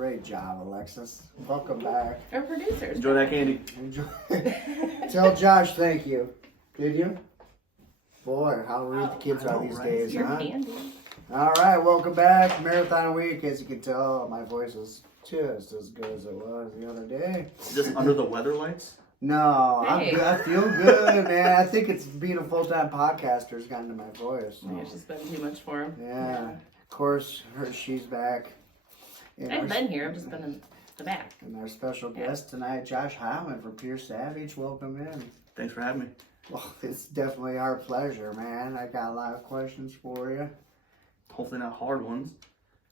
Great job, Alexis. Welcome back. Our producers. Enjoy that candy. Enjoy. Tell Josh thank you. Did you? Boy, how rude the kids are these days, Your huh? candy. All right, welcome back. Marathon week. As you can tell, my voice is just as good as it was the other day. Just under the weather lights? No, Hey. I feel good, man. I think it's being a full-time podcaster has gotten to my voice. Maybe it's just been too much for him. Yeah. Of course, she's back. And I've been here. I've just been in the back. And our special guest tonight, Josh Hileman from Pure Savage. Welcome in. Thanks for having me. Well, it's definitely our pleasure, man. I got a lot of questions for you. Hopefully not hard ones.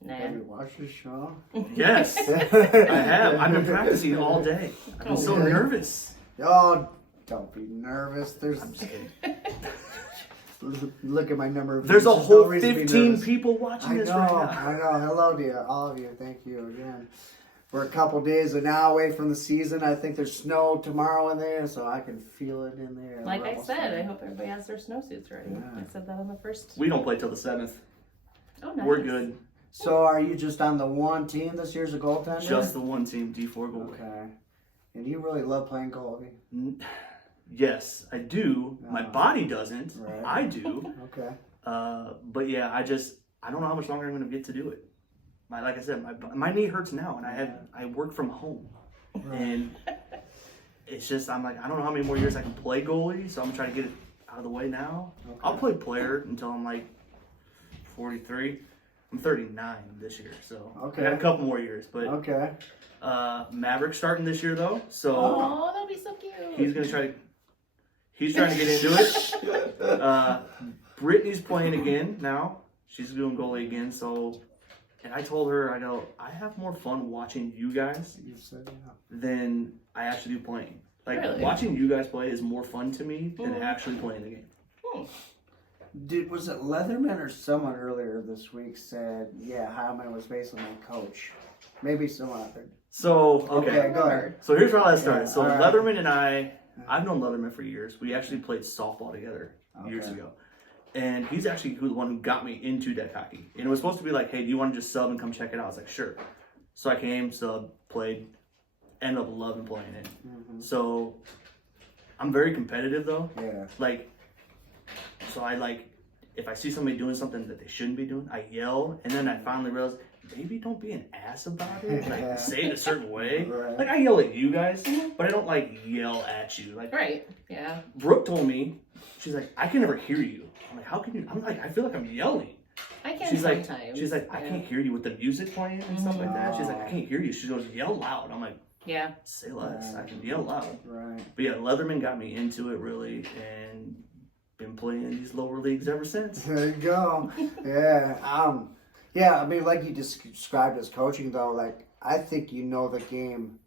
Nah. Have you watched the show? Yes, I have. I've been practicing all day. I've been so Okay. nervous. Oh, don't be nervous. There's I'm just kidding. look at my number of There's a views. whole no reason to be 15 nervous. people watching I this know, right now. I know. Hello to you, all of you. Thank you again. We're a couple days now away from the season. I think there's snow tomorrow in there, so I can feel it in there. Like We're I almost said, there. I hope everybody has their snowsuits ready. Yeah. I said that on the first. We don't play till the 7th. Oh, nice. We're good. So are you just on the one team this year's a goaltender? Just the one team, D4 goalie. Okay. And you really love playing goalie? Yes, I do. My Oh. body doesn't. Right. I do. Okay. But yeah, I don't know how much longer I'm going to get to do it. Like I said, my knee hurts now, and I work from home, and it's just I'm like I don't know how many more years I can play goalie, so I'm trying to get it out of the way now. Okay. I'll play player until I'm like 43. I'm 39 this year, so Okay. I got a couple more years. But Okay. Maverick's starting this year though, so Oh, that'll be so cute. he's trying to get into it. Brittany's playing again now. She's doing goalie again, so. And I told her, I go, I have more fun watching you guys You said yeah. than I actually do playing. Like, Really? watching you guys play is more fun to me than actually playing the game. Was it Leatherman or someone earlier this week said, yeah, Hileman was basically my coach? Maybe someone out there. So, okay. Go ahead. So here's how that started. Yeah, So all right. Leatherman and I've known Leatherman for years. We actually played softball together years Okay. ago. And he's actually the one who got me into deck hockey. And it was supposed to be like, hey, do you want to just sub and come check it out? I was like, sure. So I came, sub, played, ended up loving playing it. Mm-hmm. So I'm very competitive though. Yeah. Like, so if I see somebody doing something that they shouldn't be doing, I yell. And then I finally realize, maybe don't be an ass about it. Like, say it a certain way. Right. Like, I yell at you guys, but I don't like yell at you. Like, Right. Yeah. Brooke told me, she's like, I can never hear you. I'm like, how can you? I'm like, I feel like I'm yelling. I can She's like, sometimes. I can't hear you with the music playing and stuff like that. She's like, I can't hear you. She goes, yell loud. I'm like, Yeah. say less. I can yell loud. Right. But yeah, Leatherman got me into it really, and been playing these lower leagues ever since. There you go. Yeah. Yeah, I mean, like you described as coaching, though, like, I think you know the game,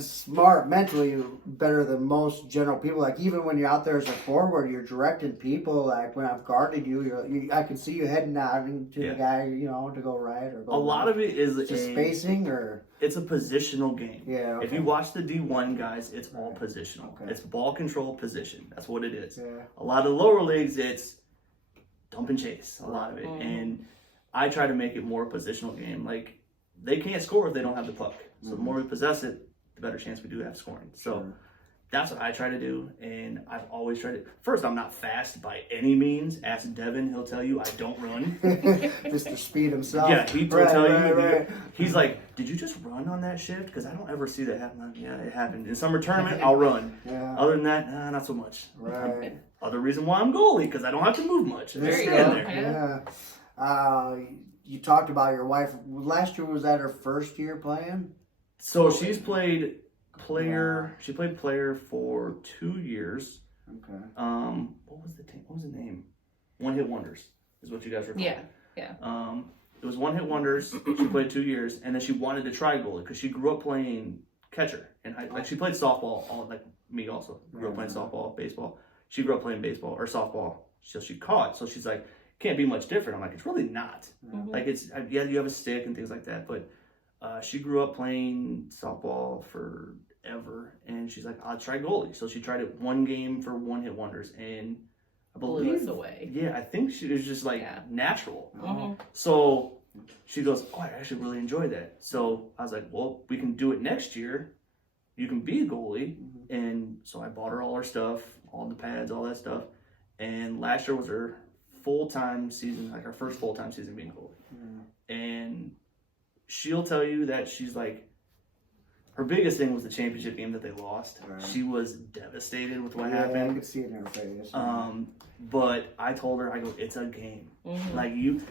smart, mentally better than most general people. Like, even when you're out there as a forward, you're directing people. Like, when I've guarded you, I can see you heading out to the guy, to go right or go A lot of it is just spacing or... it's a positional game. Yeah, okay. If you watch the D1 guys, it's all positional. Okay. It's ball control position. That's what it is. Yeah. A lot of the lower leagues, it's dump and chase. A lot of it, and I try to make it more a positional game. Like, they can't score if they don't have the puck. So the more we possess it, the better chance we do have scoring. So that's what I try to do, and I've always tried to. First, I'm not fast by any means. Ask Devin; he'll tell you I don't run. Mr. Speed himself. Yeah, he'll tell you. Right. He's like, "Did you just run on that shift? Because I don't ever see that happen." Yeah, it happened in summer tournament. I'll run. Yeah. Other than that, not so much. Right. Other reason why I'm goalie because I don't have to move much. I There just you stand go. there. Yeah. You talked about your wife. Last year, was that her first year playing? So she's played player. She played player for 2 years. Okay. What was the team? What was the name? One Hit Wonders is what you guys recall. Yeah. It was One Hit Wonders. She played 2 years, and then she wanted to try goalie because she grew up playing catcher, and she played softball. All like me also grew up playing softball, baseball. She grew up playing baseball or softball, so she caught. So she's like, can't be much different. I'm like, it's really not. Like it's you have a stick and things like that, but she grew up playing softball forever, and she's like, I'll try goalie. So she tried it one game for One Hit Wonders, and I Blew believe us away. Yeah, I think she was just like natural. Mhm. So She goes, oh, I actually really enjoyed that. So I was like, well, we can do it next year. You can be a goalie. And so I bought her all her stuff, all the pads, all that stuff. And last year was her full-time season, like her first full-time season being a goalie. And she'll tell you that she's like, her biggest thing was the championship game that they lost. Right. She was devastated with what happened. I could see it in her face. But I told her, I go, it's a game. Like you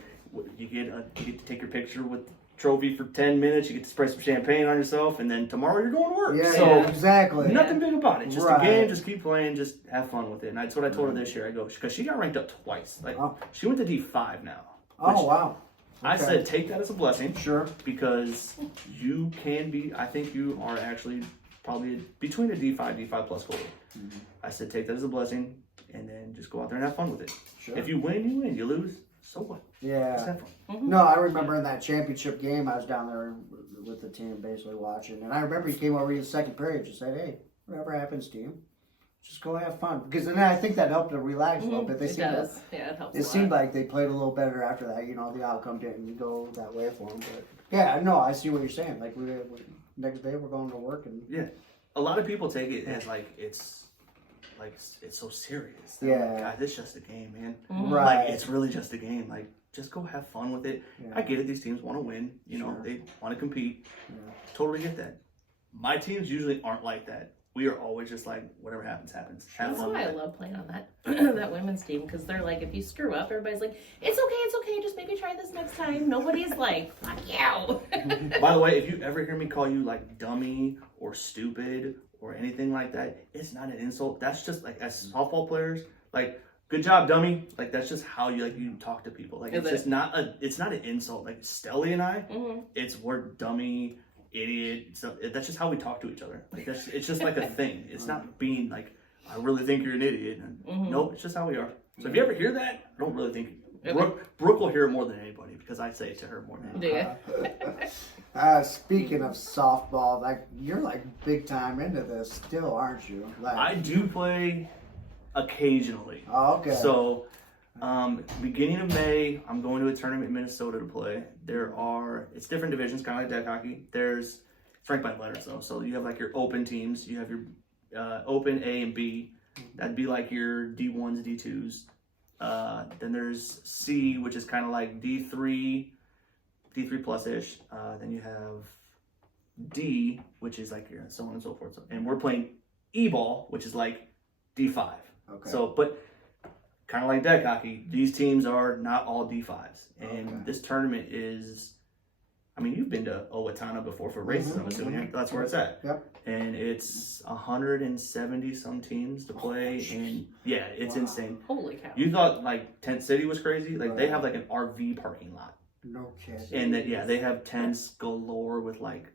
get to take your picture with the trophy for 10 minutes. You get to spray some champagne on yourself, and then tomorrow you're going to work. Yeah, so exactly. Nothing big about it. Just a game. Just keep playing. Just have fun with it. And that's what I told her this year. I go, because she got ranked up twice. Like she went to D5 now. Oh wow. I said, take that as a blessing. Sure. Because you can be, I think you are actually probably between a D5, D5 plus goalie. I said, take that as a blessing and then just go out there and have fun with it. Sure. If you win, you win. You lose, so what? Yeah. Just have fun. No, I remember in that championship game, I was down there with the team basically watching. And I remember he came over in the second period and said, hey, whatever happens to you, just go have fun. Because then I think that helped to relax a little bit. It does. Yeah, it helps. It seemed like they played a little better after that. You know, the outcome didn't go that way for them. But yeah, no, I see what you're saying. Like we next day we're going to work and a lot of people take it as like it's so serious. Yeah, God, it's just a game, man. Right. Like it's really just a game. Like just go have fun with it. Yeah. I get it. These teams want to win. You know, they want to compete. Yeah. Totally get that. My teams usually aren't like that. We are always just like, whatever happens, happens. That's why I love playing on that that women's team, because they're like, if you screw up, everybody's like, it's okay, just maybe try this next time. Nobody's like, fuck you. By the way, if you ever hear me call you like dummy or stupid or anything like that, it's not an insult. That's just like, as softball players, like, good job, dummy. Like, that's just how you talk to people. Like, it's not an insult. Like, Stelly and I, we're dummy, idiot. So that's just how we talk to each other. Like it's just like a thing. It's not being like, I really think you're an idiot. And nope, it's just how we are. So if you ever hear that, I don't really think Brooke will hear it more than anybody because I say it to her more than anybody. Speaking of softball, like you're like big time into this still, aren't you? Like, I do play occasionally. Oh, okay. So beginning of May, I'm going to a tournament in Minnesota to play. It's different divisions, kind of like deck hockey. It's ranked by letters though. So you have like your open teams. You have your open A and B. That'd be like your D1s, D2s. Then there's C, which is kind of like D3 plus-ish. Then you have D, which is like your so on and so forth. And we're playing E-ball, which is like D5. Okay. So, but kind of like deck hockey, these teams are not all D5s. And this tournament is, I mean, you've been to Owatonna before for races, I'm assuming. That's where it's at. Yep. And it's 170 some teams to play. And yeah, it's insane. Holy cow. You thought like Tent City was crazy? Like they have like an RV parking lot. No kidding. And that, they have tents galore with like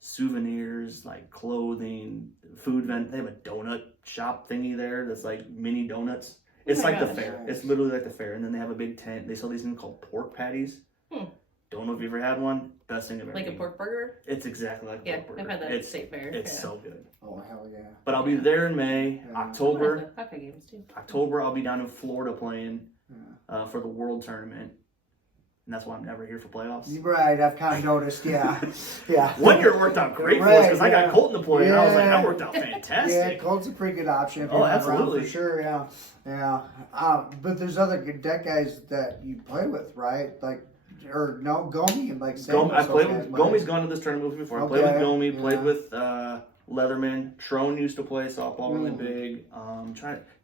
souvenirs, like clothing, food vent. They have a donut shop thingy there that's like mini donuts. It's like the fair. It's literally like the fair. And then they have a big tent. They sell these things called pork patties. Don't know if you've ever had one. Best thing I've ever Like a pork burger? It's exactly like a pork burger. I've had that at State Fair. It's so good. Oh, hell yeah. But I'll be there in May. October. Hockey games too. October, I'll be down in Florida playing for the World Tournament. And that's why I'm never here for playoffs. Right, I've kind of noticed, yeah. 1 year it worked out great for us because I got Colton to play, and I was like, that worked out fantastic. Yeah, Colton's a pretty good option. Oh, absolutely. For sure, yeah. But there's other good deck guys that you play with, right? Like, or no, Gomi and like I played with Gomi's gone to this tournament with me before. I played with Gomi, played with Leatherman. Trone used to play softball really big.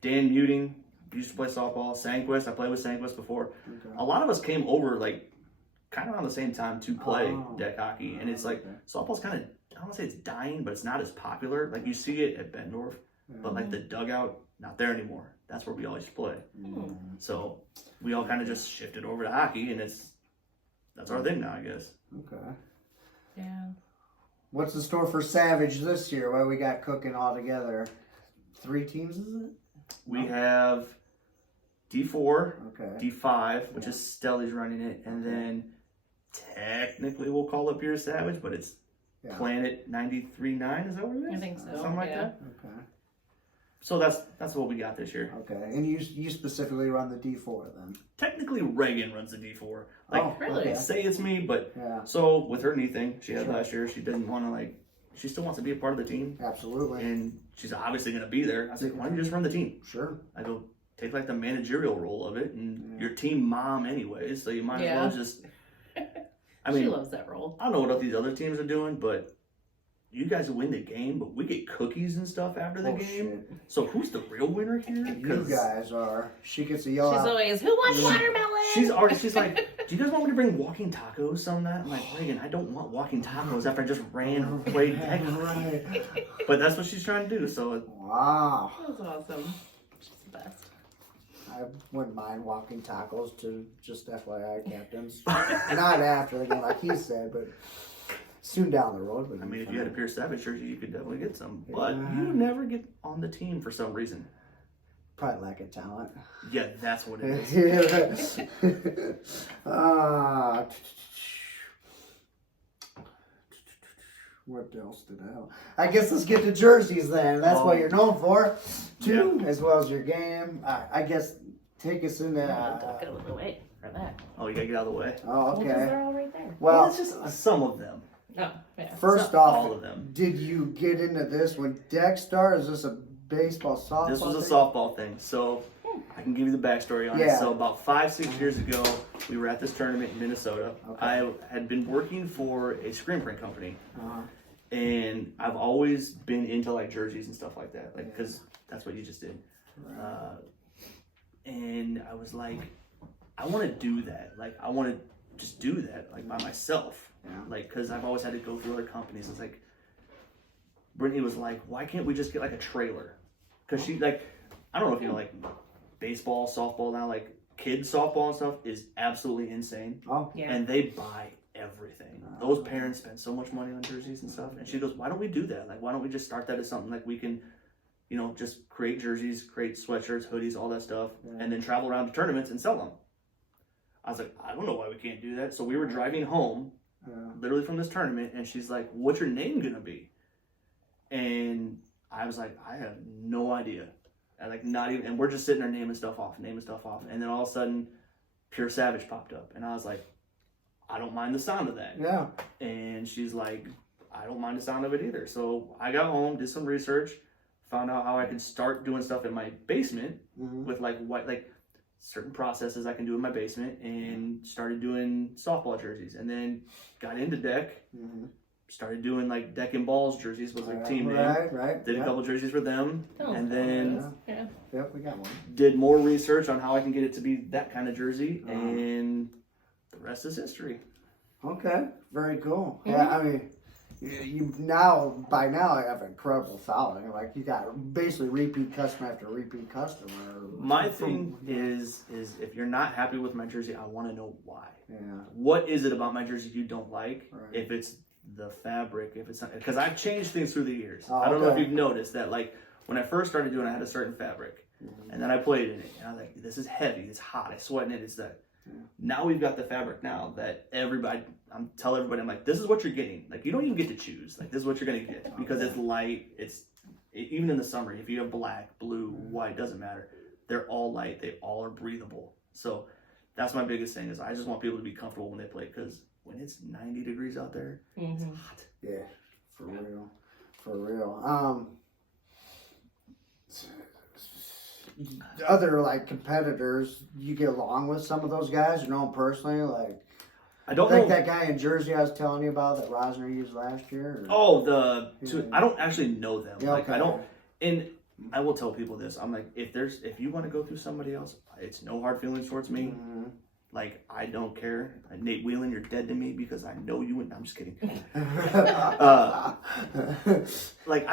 Dan Muting used to play softball. Sanquist, I played with Sanquist before. Okay. A lot of us came over like kind of around the same time to play deck hockey, and it's like softball's kind of, I don't want to say it's dying, but it's not as popular. Like you see it at Bettendorf, but like the dugout, not there anymore. That's where we always play. So we all kind of just shifted over to hockey, and that's our thing now, I guess. Okay. Yeah. What's the store for Savage this year? What we got cooking all together? 3 teams, is it? We have D4, okay. D5, which is Stelly's running it, and then technically we'll call it Pure Savage, but it's Planet 93.9, is that what it is? I think so. Something like that. Okay. So that's what we got this year. Okay, and you specifically run the D4 then? Technically, Reagan runs the D4. Like, Oh, really? they say it's me, but Yeah, so with her knee thing she had Sure. last year, she didn't want to she still wants to be a part of the team, absolutely. and she's obviously going to be there. I was like, why don't you just run the team? Sure. I go take the managerial role of it, and Yeah. your team mom anyways, so you might Yeah. as well just. I She mean, loves that role. I don't know what these other teams are doing, but you guys win the game, but we get cookies and stuff after the Oh, game. shit. So who's the real winner here? You guys are. She gets a yell She's out. always, who wants watermelon? She's like, do you guys want me to bring walking tacos some night? I'm like, Reagan, I don't want walking tacos after I just ran, played deck. Right. But that's what she's trying to do. So Wow. That's awesome. She's the best. I wouldn't mind walking tacos to just FYI captains. Not after the game, like he said, but soon down the road. I mean, if you had a Pierce Savage jersey, you could definitely get some. But Yeah. you never get on the team for some reason. Probably lack of talent. Yeah, that's what it is. What else did I have? I guess let's get to jerseys then. That's what you're known for, too, as well as your game. I guess take us into. Get out of the way for that. Oh, you gotta get out of the way. Oh, Well, 'cause okay. they're all right there. Well, Well, it's just some of them. No, yeah. first Not off, all of them. did you get into this when Deck started? Is this a baseball softball? This was a thing? softball thing, so I can give you the backstory on it. Yeah. So about 5-6 years ago, we were at this tournament in Minnesota. Okay. I had been working for a screen print company, Uh-huh. and I've always been into jerseys and stuff like that, because that's what you just did. Right. And I was like, I want to do that. I want to just do that, by myself. Yeah. Because I've always had to go through other companies. It's like, Brittany was like, why can't we just get a trailer? Because she, I don't know if you know, baseball, softball now, kids softball and stuff is absolutely insane. Oh, Yeah. And they buy everything. Those parents spend so much money on jerseys and stuff. And she goes, why don't we do that? Why don't we just start that as something we can, just create jerseys, create sweatshirts, hoodies, all that stuff, and then travel around to tournaments and sell them. I was like, I don't know why we can't do that. So we were driving home, literally from this tournament, and she's like, what's your name gonna be? And I was like, I have no idea. Not even, and we're just sitting there naming stuff off. And then all of a sudden, Pure Savage popped up. And I was like, I don't mind the sound of that. yeah. And she's like, I don't mind the sound of it either. So I got home, did some research, found out how I could start doing stuff in my basement Mhm. with certain processes I can do in my basement, and started doing softball jerseys. And then got into Deck, Mhm. started doing Deck and Balls jerseys was their team name. Right. Did a couple jerseys for them, Oh, and then Yeah. Yep, we got one. did more research on how I can get it to be that kind of jersey, Uh-huh. and the rest is history. Okay, very cool. Mhm. Yeah, I mean, you by now I have an incredible following. You got basically repeat customer after repeat customer. My thing is if you're not happy with my jersey, I want to know why. Yeah. What is it about my jersey you don't like? Right. If it's the fabric, if it's not, because I've changed things through the years. Oh, I don't know if okay. you've noticed that. When I first started doing it, I had a certain fabric, and then I played in it, and I was like, this is heavy, it's hot, I sweat in it, it's that. Now we've got the fabric now that I'm tell everybody, I'm like, this is what you're getting. You don't even get to choose. This is what you're gonna get, because it's light. Even in the summer, if you have black, blue, white, doesn't matter. They're all light. They all are breathable. So that's my biggest thing, is I just want people to be comfortable when they play, because when it's 90 degrees out there, it's Mhm. hot. Yeah, for real. Other competitors, you get along with some of those guys, you know them personally, I don't like know. that guy in Jersey I was telling you about that Rosner used last year. Or? Oh, Yeah. I don't actually know them. Yeah, okay. I don't, and I will tell people this. I'm like, if you want to go through somebody else, it's no hard feelings towards me. Mhm. I don't care. Nate Whelan, you're dead to me, because I know you. I'm just kidding. I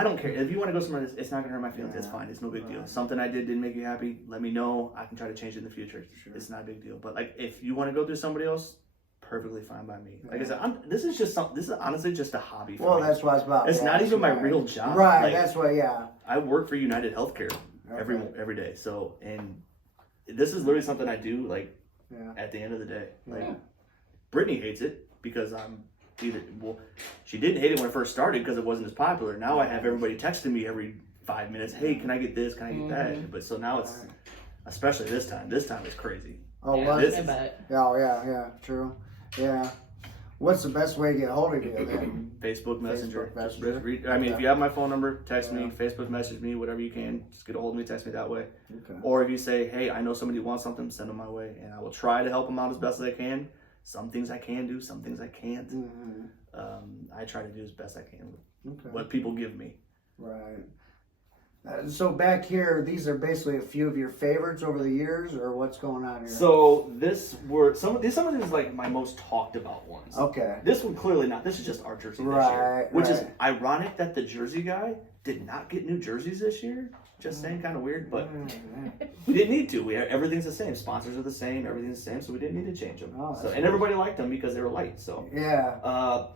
don't care. If you want to go somewhere, it's not gonna hurt my feelings. It's fine. It's no big deal. Right. Something I did didn't make you happy. Let me know. I can try to change it in the future. Sure. It's not a big deal. But if you want to go through somebody else, perfectly fine by me. Like I Yeah. said, this is honestly just a hobby for Well, me. that's what I was about. It's to not ask even my you. real job. Right, that's what. Yeah. I work for United Healthcare every day. So, and this is literally something I do Yeah. at the end of the day. Yeah. Brittany hates it because she didn't hate it when I first started because it wasn't as popular. Now I have everybody texting me every 5 minutes. Hey, can I get this? Can I get that? But so now it's, especially this time is crazy. Oh, Yeah, was I it? bet. Oh, yeah, true. Yeah. What's the best way to get hold of you then? Facebook Messenger. Facebook Just Messenger. I mean, if you have my phone number, text me, Facebook message me, whatever you can. Just get a hold of me, text me that way. Okay. Or if you say, hey, I know somebody wants something, send them my way, and I will try to help them out as best as I can. Some things I can do, some things I can't. I try to do as best I can with what people give me. Right. So back here, these are basically a few of your favorites over the years, or what's going on here? So some of these like my most talked about ones. Okay. This one clearly not. This is just our jersey this year, which is ironic that the jersey guy did not get new jerseys this year. Just saying, kind of weird, but we didn't need to. Everything's the same. Sponsors are the same. Everything's the same, so we didn't need to change them. And everybody liked them because they were light. So yeah.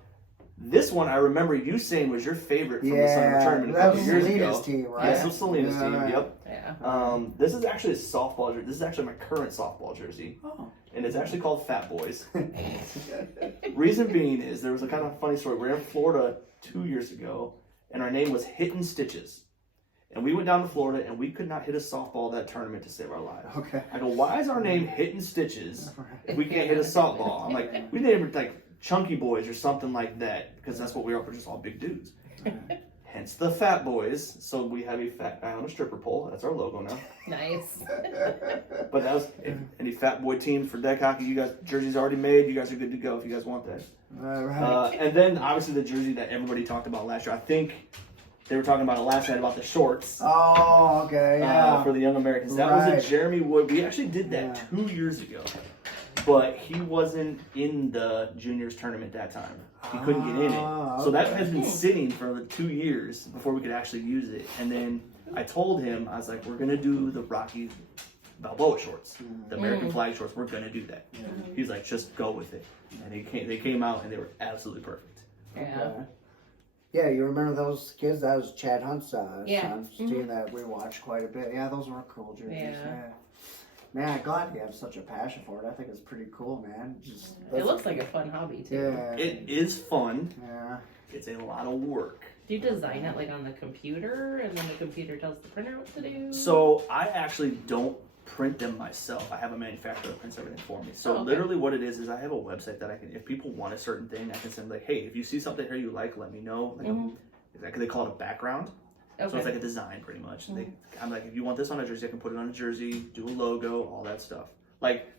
This one I remember you saying was your favorite from the summer tournament a couple years ago. Selena's team, right? Yes, it was Selena's team. Yep. Yeah. This is actually a softball jersey. This is actually my current softball jersey. Oh. And it's actually called Fat Boys. Reason being is there was a kind of funny story. We were in Florida 2 years ago, and our name was Hittin' Stitches. And we went down to Florida, and we could not hit a softball that tournament to save our lives. Okay. I go, why is our name Hittin' Stitches if we can't hit a softball? I'm like, we named it like Chunky Boys or something like that, because that's what we are. We're just all big dudes. Hence the Fat Boys. So we have a fat guy on a stripper pole. That's our logo now. Nice. But that was any Fat Boy teams for deck hockey. You guys, jerseys already made. You guys are good to go if you guys want that. Right. And then obviously the jersey that everybody talked about last year. I think they were talking about it last night about the shorts. Oh, okay, yeah. For the Young Americans. That was a Jeremy Wood. We actually did that 2 years ago. But he wasn't in the juniors tournament that time. He couldn't get in it. So that has been sitting for 2 years before we could actually use it. And then I told him, I was like, we're going to do the Rocky Balboa shorts, the American flag shorts. We're going to do that. He's like, just go with it. And they came out and they were absolutely perfect. Yeah. Yeah, you remember those kids? That was Chad Hunt's Yeah. team that we watched quite a bit. Yeah, those were cool jerseys. Yeah. Man, I'm glad you have such a passion for it. I think it's pretty cool, man. It looks like a fun hobby too. Yeah. It is fun. Yeah. It's a lot of work. Do you design it like on the computer and then the computer tells the printer what to do? So I actually don't print them myself. I have a manufacturer that prints everything for me. So literally what it is I have a website that I can, if people want a certain thing, I can send like, hey, if you see something here you like, let me know. Like they call it a background. So it's like a design pretty much. I'm like, if you want this on a jersey, I can put it on a jersey, do a logo, all that stuff. Like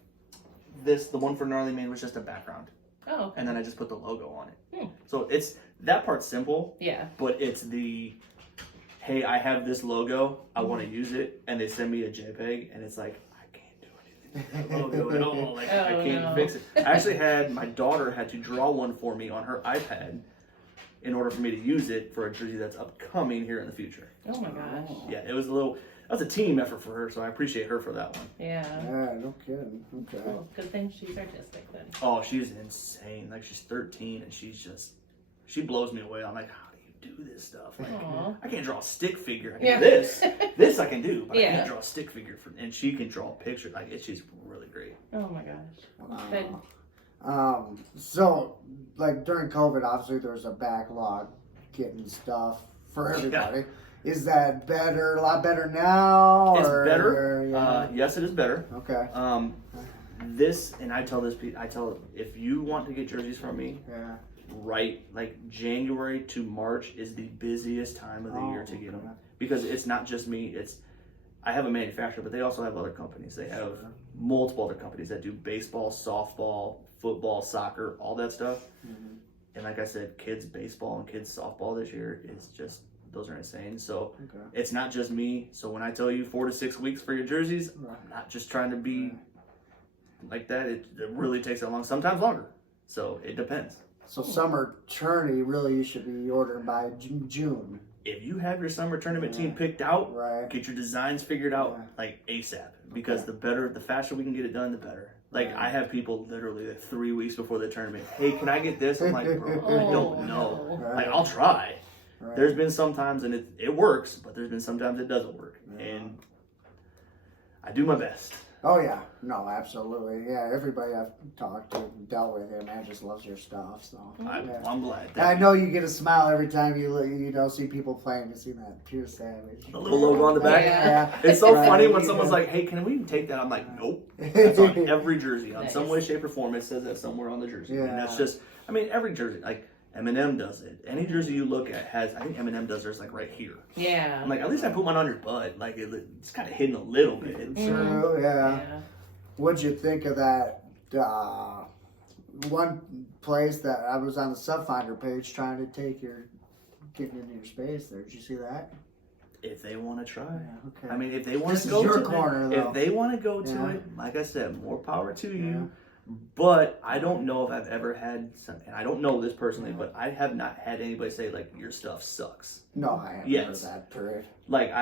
the one for Gnarly Man was just a background. Oh, okay. And then I just put the logo on it. So it's, that part's simple. Yeah. But it's the, hey, I have this logo, I want to use it, and they send me a JPEG, and it's like, I can't do anything with that logo at all. Like, I can't fix it. I actually my daughter had to draw one for me on her iPad in order for me to use it for a jersey that's upcoming here in the future. Oh my gosh. Yeah, it was that was a team effort for her, so I appreciate her for that one. Yeah. Yeah, no kidding. Okay. Well, good thing she's artistic then. Oh, she's insane. Like, she's 13, and she blows me away. I'm like, how do you do this stuff? Like, I can't draw a stick figure. I can do this. This I can do, but I can't draw a stick figure. And she can draw a picture. Like, she's really great. Oh my gosh. Good. So, like during COVID, obviously there was a backlog getting stuff for everybody. Yeah. Is that better? A lot better now? It's better. Yes, it is better. Okay. I tell if you want to get jerseys from me, right, like January to March is the busiest time of the year to get them, because it's not just me. I have a manufacturer, but they also have other companies. They have multiple other companies that do baseball, softball, football, soccer, all that stuff. And like I said, kids baseball and kids softball this year is just, those are insane. So it's not just me. So when I tell you 4 to 6 weeks for your jerseys, I'm not just trying to be like that. It really takes that long, sometimes longer. So it depends. So summer tourney, really you should be ordering by June. If you have your summer tournament team picked out, get your designs figured out like ASAP, because the faster we can get it done, the better. Like I have people literally like 3 weeks before the tournament, hey, can I get this? I'm like, bro, I don't know. Like, I'll try. There's been some times, and it works, but there's been sometimes it doesn't work. And I do my best. Oh yeah, no, absolutely, yeah. Everybody I've talked to, dealt with him, man, just loves your stuff. So I'm glad. And I know you get a smile every time you see people playing. You see that pure savage. The little logo on the back. Yeah. It's so Right, funny when someone's like, "Hey, can we take that?" I'm like, "Nope." That's on every jersey, on some way, shape, or form. It says that somewhere on the jersey, and that's just. I mean, every jersey, like Eminem does it. Any jersey you look at has. I think Eminem does theirs like right here. Yeah. I'm like, at least I put mine on your butt. Like it's kind of hidden a little bit. True, yeah. What'd you think of that? One place that I was on the Subfinder page trying to getting into your space there. Did you see that? If they want to try. Yeah, okay. I mean, if they want This to is go your to corner, it, though. if they want to go to it, like I said, more power to you. But I don't know if I've ever had some, and I don't know this personally, but I have not had anybody say like your stuff sucks. No, I haven't heard that. Period. Like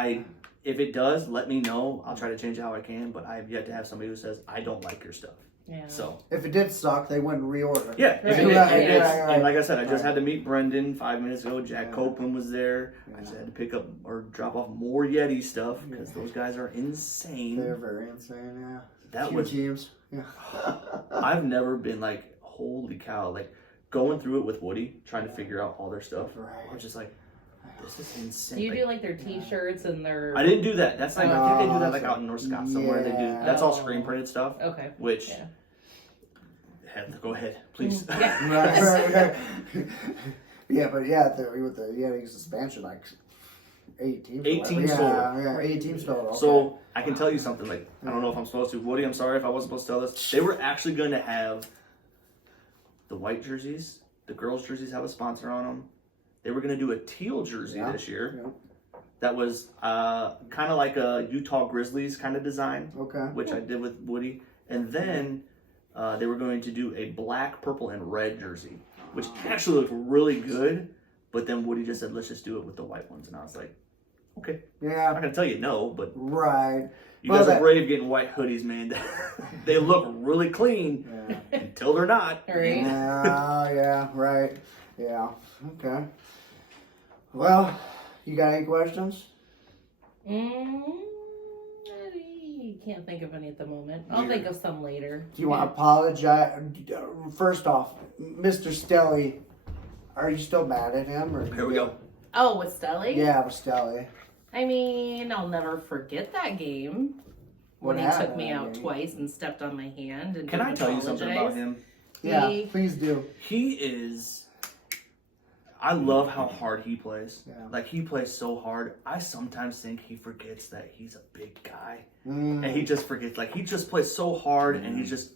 if it does, let me know. I'll try to change it how I can. But I've yet to have somebody who says I don't like your stuff. Yeah. So if it did suck, they wouldn't reorder. Yeah, if it Right. did, Right. and like I said, I just had to meet Brendan 5 minutes ago. Jack Yeah. Copeland was there. Yeah. I just had to pick up or drop off more Yeti stuff because those guys are insane. They're very insane. Yeah. That Few was teams. Yeah. I've never been like, holy cow, like going through it with Woody, trying to figure out all their stuff. Right. I was just like, this is insane. Do you do like their T-shirts and their? I didn't do that. That's like I think they do that like Oh, out in North Scott somewhere. They do. yeah. That's all screen printed stuff. Okay. Which, Yeah. go ahead, please. Yeah. Right. Yeah, but yeah, with the Yeti's expansion, like 8 teams. 8 teams total. total. Yeah, 8 teams total. Okay. So I can tell you something. Like I don't know if I'm supposed to. Woody, I'm sorry if I wasn't supposed to tell this. They were actually going to have the white jerseys. The girls' jerseys have a sponsor on them. They were going to do a teal jersey this year. Yeah. That was kind of like a Utah Grizzlies kind of design, Okay. which I did with Woody. And then they were going to do a black, purple, and red jersey, which actually looked really good. But then Woody just said, let's just do it with the white ones. And I was like, okay. I'm Yeah. not going to tell you no, but Right. you guys are brave getting white hoodies, man. They look really clean until they're not. Right. Yeah. Right. Yeah. Okay. Well, you got any questions? I can't think of any at the moment. I'll think of some later. Do you want to apologize? First off, Mr. Stelly, are you still mad at him? Or Here we go. Oh, with Stelly? Yeah, with Stelly. I mean, I'll never forget that game when he took me out twice and stepped on my hand. And Can I tell you something about him? Yeah, please do. He is. I love how hard he plays. Yeah. Like he plays so hard. I sometimes think he forgets that he's a big guy, Mm. and he just forgets. Like he just plays so hard, and he just.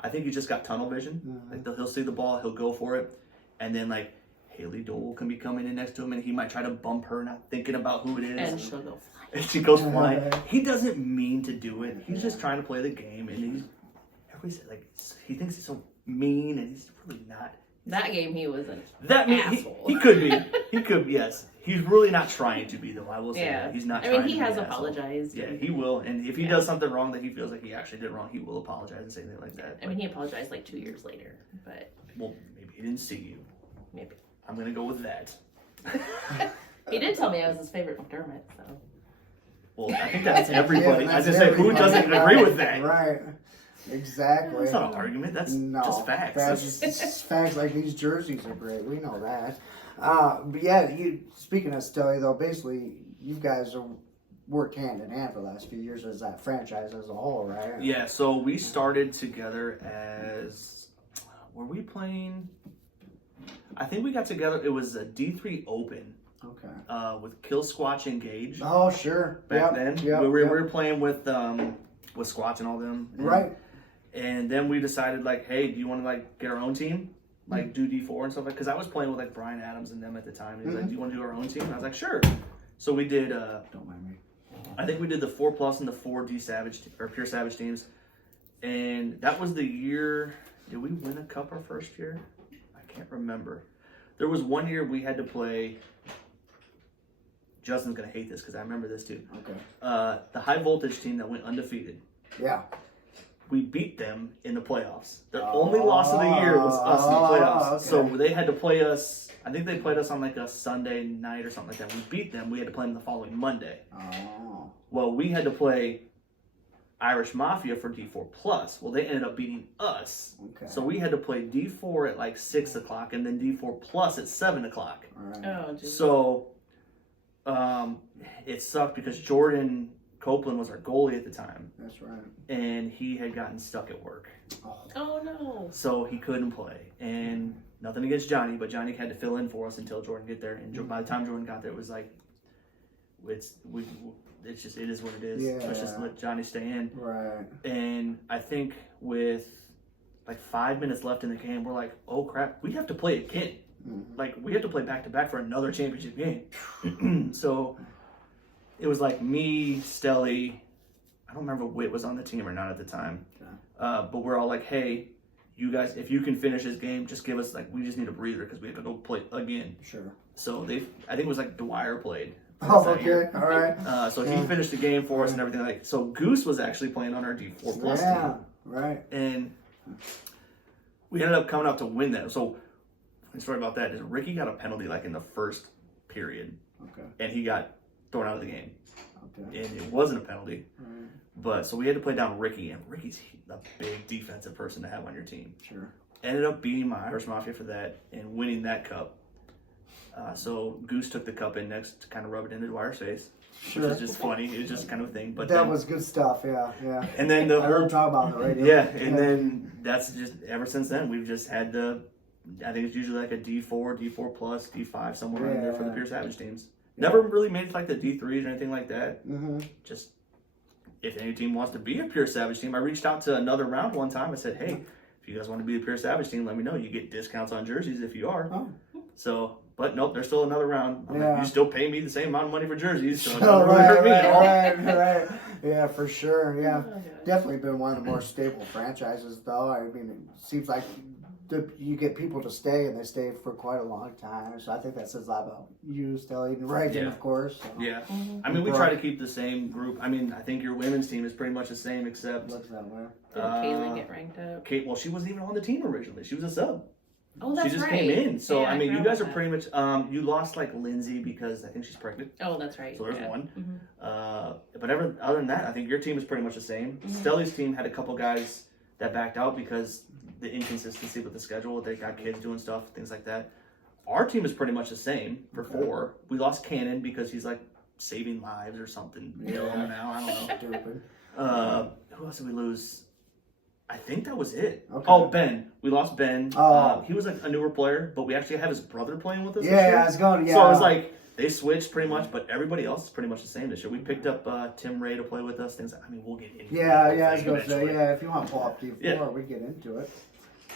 I think he just got tunnel vision. Like he'll see the ball, he'll go for it, and then like Haley Dole can be coming in next to him, and he might try to bump her, not thinking about who it is, And she'll go flying. and she goes flying. He doesn't mean to do it. He's just trying to play the game, and everybody's like he thinks he's so mean, and he's really not. That game, he was an That mean asshole. he could be. He could. Yes, he's really not trying to be though. I will say that he's not. I mean, trying he to be has an asshole. apologized. Yeah, he will. And if he does something wrong that he feels like he actually did wrong, he will apologize and say things like that. I mean, he apologized like 2 years later, but Well, maybe he didn't see you. maybe. I'm gonna go with that. He did tell me I was his favorite McDermott, so. Well, I think that's everybody. Yeah, I that's just said who everybody. doesn't agree with that? Right. Exactly. That's not an argument. That's just facts. That's just facts. Like these jerseys are great. We know that. But yeah, speaking of Stelly though, basically you guys have worked hand in hand for the last few years as that franchise as a whole, right? Yeah. So we started together as. Were we playing? I think we got together. It was a D3 Open. Okay. With Kill Squatch and Gage. Oh sure. Back then, Yep, we were playing with Squatch and all them. And, right. And then we decided like, hey, do you want to like get our own team, like do D4 and stuff like? Because I was playing with like Brian Adams and them at the time. He's like, do you want to do our own team? And I was like, sure. So we did. Don't mind me. I think we did the 4+ and the 4D Savage or Pure Savage teams, and that was the year. Did we win a cup our first year? I can't remember. There was one year we had to play. Justin's gonna hate this because I remember this too. Okay. The high voltage team that went undefeated. Yeah. We beat them in the playoffs. Their only loss of the year was us in the playoffs. Okay. So they had to play us. I think they played us on like a Sunday night or something like that. We beat them. We had to play them the following Monday. Oh. Well, we had to play Irish Mafia for D4 plus. Well, they ended up beating us. Okay. So we had to play D4 at like 6 o'clock and then D4 plus at 7 o'clock. All right. Oh, geez. So it sucked because Jordan Copeland was our goalie at the time. That's right. And he had gotten stuck at work. Oh, no. So he couldn't play. And nothing against Johnny, but Johnny had to fill in for us until Jordan get there. And by the time Jordan got there, it was like, it is what it is. Yeah. Let's just let Johnny stay in. Right. And I think with like 5 minutes left in the game, we're like, oh crap, we have to play again. Mm-hmm. Like we have to play back to back for another championship game. So it was like me, Stelly, I don't remember Whit was on the team or not at the time. Okay. But we're all like, hey, you guys, if you can finish this game, just give us we just need a breather because we have to go play again. Sure. So I think it was like Dwyer played. Oh, okay. All right. So he finished the game for us and everything. So Goose was actually playing on our D4 plus team. Right. And we ended up coming up to win that. So the story about that is Ricky got a penalty in the first period. Okay. And he got thrown out of the game. Okay. And it wasn't a penalty. Right. But so we had to play down Ricky, and Ricky's a big defensive person to have on your team. Sure. Ended up beating my Irish Mafia for that and winning that cup. So Goose took the cup in next to kind of rub it into Dwyer's face, Sure. which is just funny. It was just kind of a thing. But that was good stuff. Yeah. And then I heard him talk about it on the radio. Yeah, and then that's just ever since then we've just had I think it's usually like a D4, D4 plus, D5 somewhere in there for the Pure Savage teams. Never really made it like the D3s or anything like that. Mm-hmm. Just if any team wants to be a Pure Savage team, I reached out to another round one time. I said, hey, if you guys want to be a Pure Savage team, let me know. You get discounts on jerseys if you are. Oh. So, but nope, there's still another round. I'm Yeah. like, you still pay me the same amount of money for jerseys, so it doesn't really hurt me at all. Right. Yeah, for sure. Yeah. Oh, gosh. Definitely been one of the more stable franchises, though. I mean, it seems like you get people to stay, and they stay for quite a long time. So I think that says a lot about you, Stelly, and Reagan, Yeah. of course. So. Yeah. Mm-hmm. I mean, we try to keep the same group. I mean, I think your women's team is pretty much the same, except Looks that way. Did Kaylee get ranked up? Kate. Well, she wasn't even on the team originally. She was a sub. Oh, that's right. She just came in. So Yeah, I mean, you forgot guys are about pretty much. You lost Lindsay because I think she's pregnant. that. Oh, that's right. So there's yeah. one. Mm-hmm. But other than that, I think your team is pretty much the same. Mhm. Stelly's team had a couple guys that backed out because the inconsistency with the schedule. They got kids doing stuff, things like that. Our team is pretty much the same for Okay. 4. We lost Cannon because he's saving lives or something. Yeah. Now I don't know. Stupid. Who else did we lose? I think that was it. Okay. Oh, Ben. We lost Ben. Oh. He was a newer player, but we actually have his brother playing with us this Yeah, year. I was going. Yeah. So it was they switched pretty much, but everybody else is pretty much the same this year. We picked up Tim Ray to play with us. Things. We'll get into Yeah, that I was thing going to say, eventually. yeah, if you want to pull up D4, Yeah. we get into it.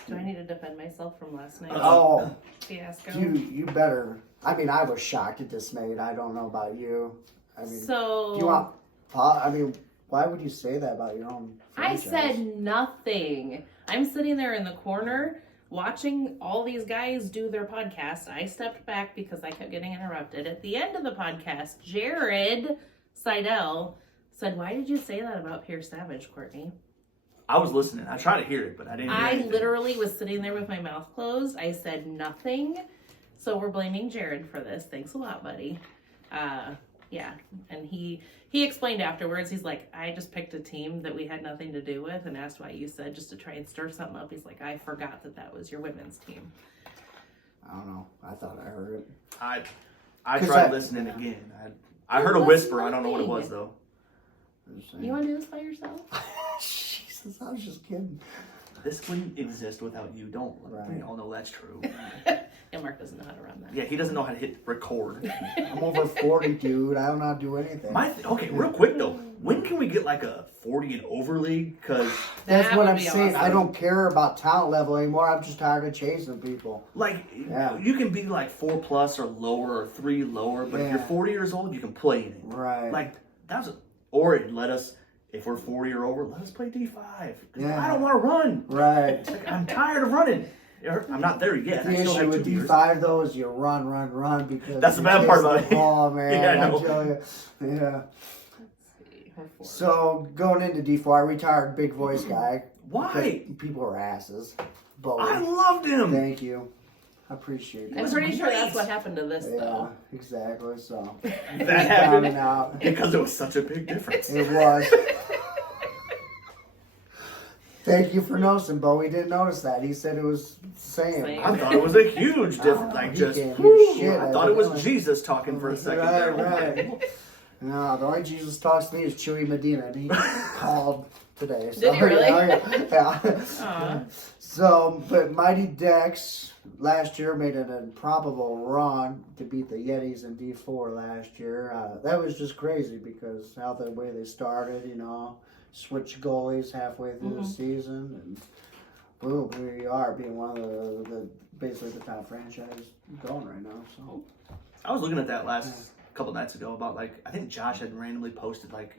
Do I need to defend myself from last night's Oh, fiasco? you better. I mean, I was shocked and dismayed. I don't know about you. I mean, So do you want, I mean, why would you say that about your own I franchise? said nothing. I'm sitting there in the corner watching all these guys do their podcast. I stepped back because I kept getting interrupted. At the end of the podcast, Jared Seidel said, "Why did you say that about Pierre Savage, Courtney?" I was listening. I tried to hear it, but I didn't hear I anything. literally was sitting there with my mouth closed. I said nothing. So we're blaming Jared for this. Thanks a lot, buddy. Yeah. And he explained afterwards, he's like, I just picked a team that we had nothing to do with and asked why you said just to try and stir something up. He's like, I forgot that was your women's team. I don't know. I thought I heard it. I 'Cause tried I- listening again. I It heard a was whisper. I don't know what it nothing. was though. I'm just saying. You want to do this by yourself? Jesus, I was just kidding. This wouldn't exist without you. Don't. Right. We all know that's true. Yeah, Mark doesn't know how to run that. Yeah, he doesn't know how to hit record. I'm over 40, dude. I don't know how to do anything. Okay, real quick though. When can we get a 40 and over league? Because That's That what would I'm be saying. awesome. I don't care about talent level anymore. I'm just tired of chasing people. Yeah. you can be 4+ or lower or 3 lower, but if you're Yeah. 40 years old, you can play in it. Right. Or let us, if we're 40 or over, let us play D5. 'Cause Yeah. I don't want to run. Right. I'm tired of running. I'm not there yet. The I still issue have with 2 years. D5 though is you run because That's the you bad chase part about the it. ball, man. Yeah, I know. I tell you. Yeah. Let's see. We're 4. So going into D4, I retired big voice guy. Why? because People are asses. Both. I loved him. Thank you. I appreciate I'm that. pretty sure that's great. what happened to this, Yeah, though. exactly. So That down happened and out. because it was such a big difference. It was. Thank you for noticing, Bo. We didn't notice that. He said it was the same. Same. I thought it was a huge difference. Oh, Like he just, can't hear whew, shit, I thought it was evidently. Jesus talking for a second Right, there. right. No, the only Jesus talks to me is Chewy Medina, and he called today. So, Did he really? Yeah. Aw. So, but Mighty Dex last year made an improbable run to beat the Yetis in D4 last year. That was just crazy because how the way they started, switched goalies halfway through the season, and boom, here you are being one of the basically the top franchise going right now. So I was looking at that last couple nights ago about like I think Josh had randomly posted like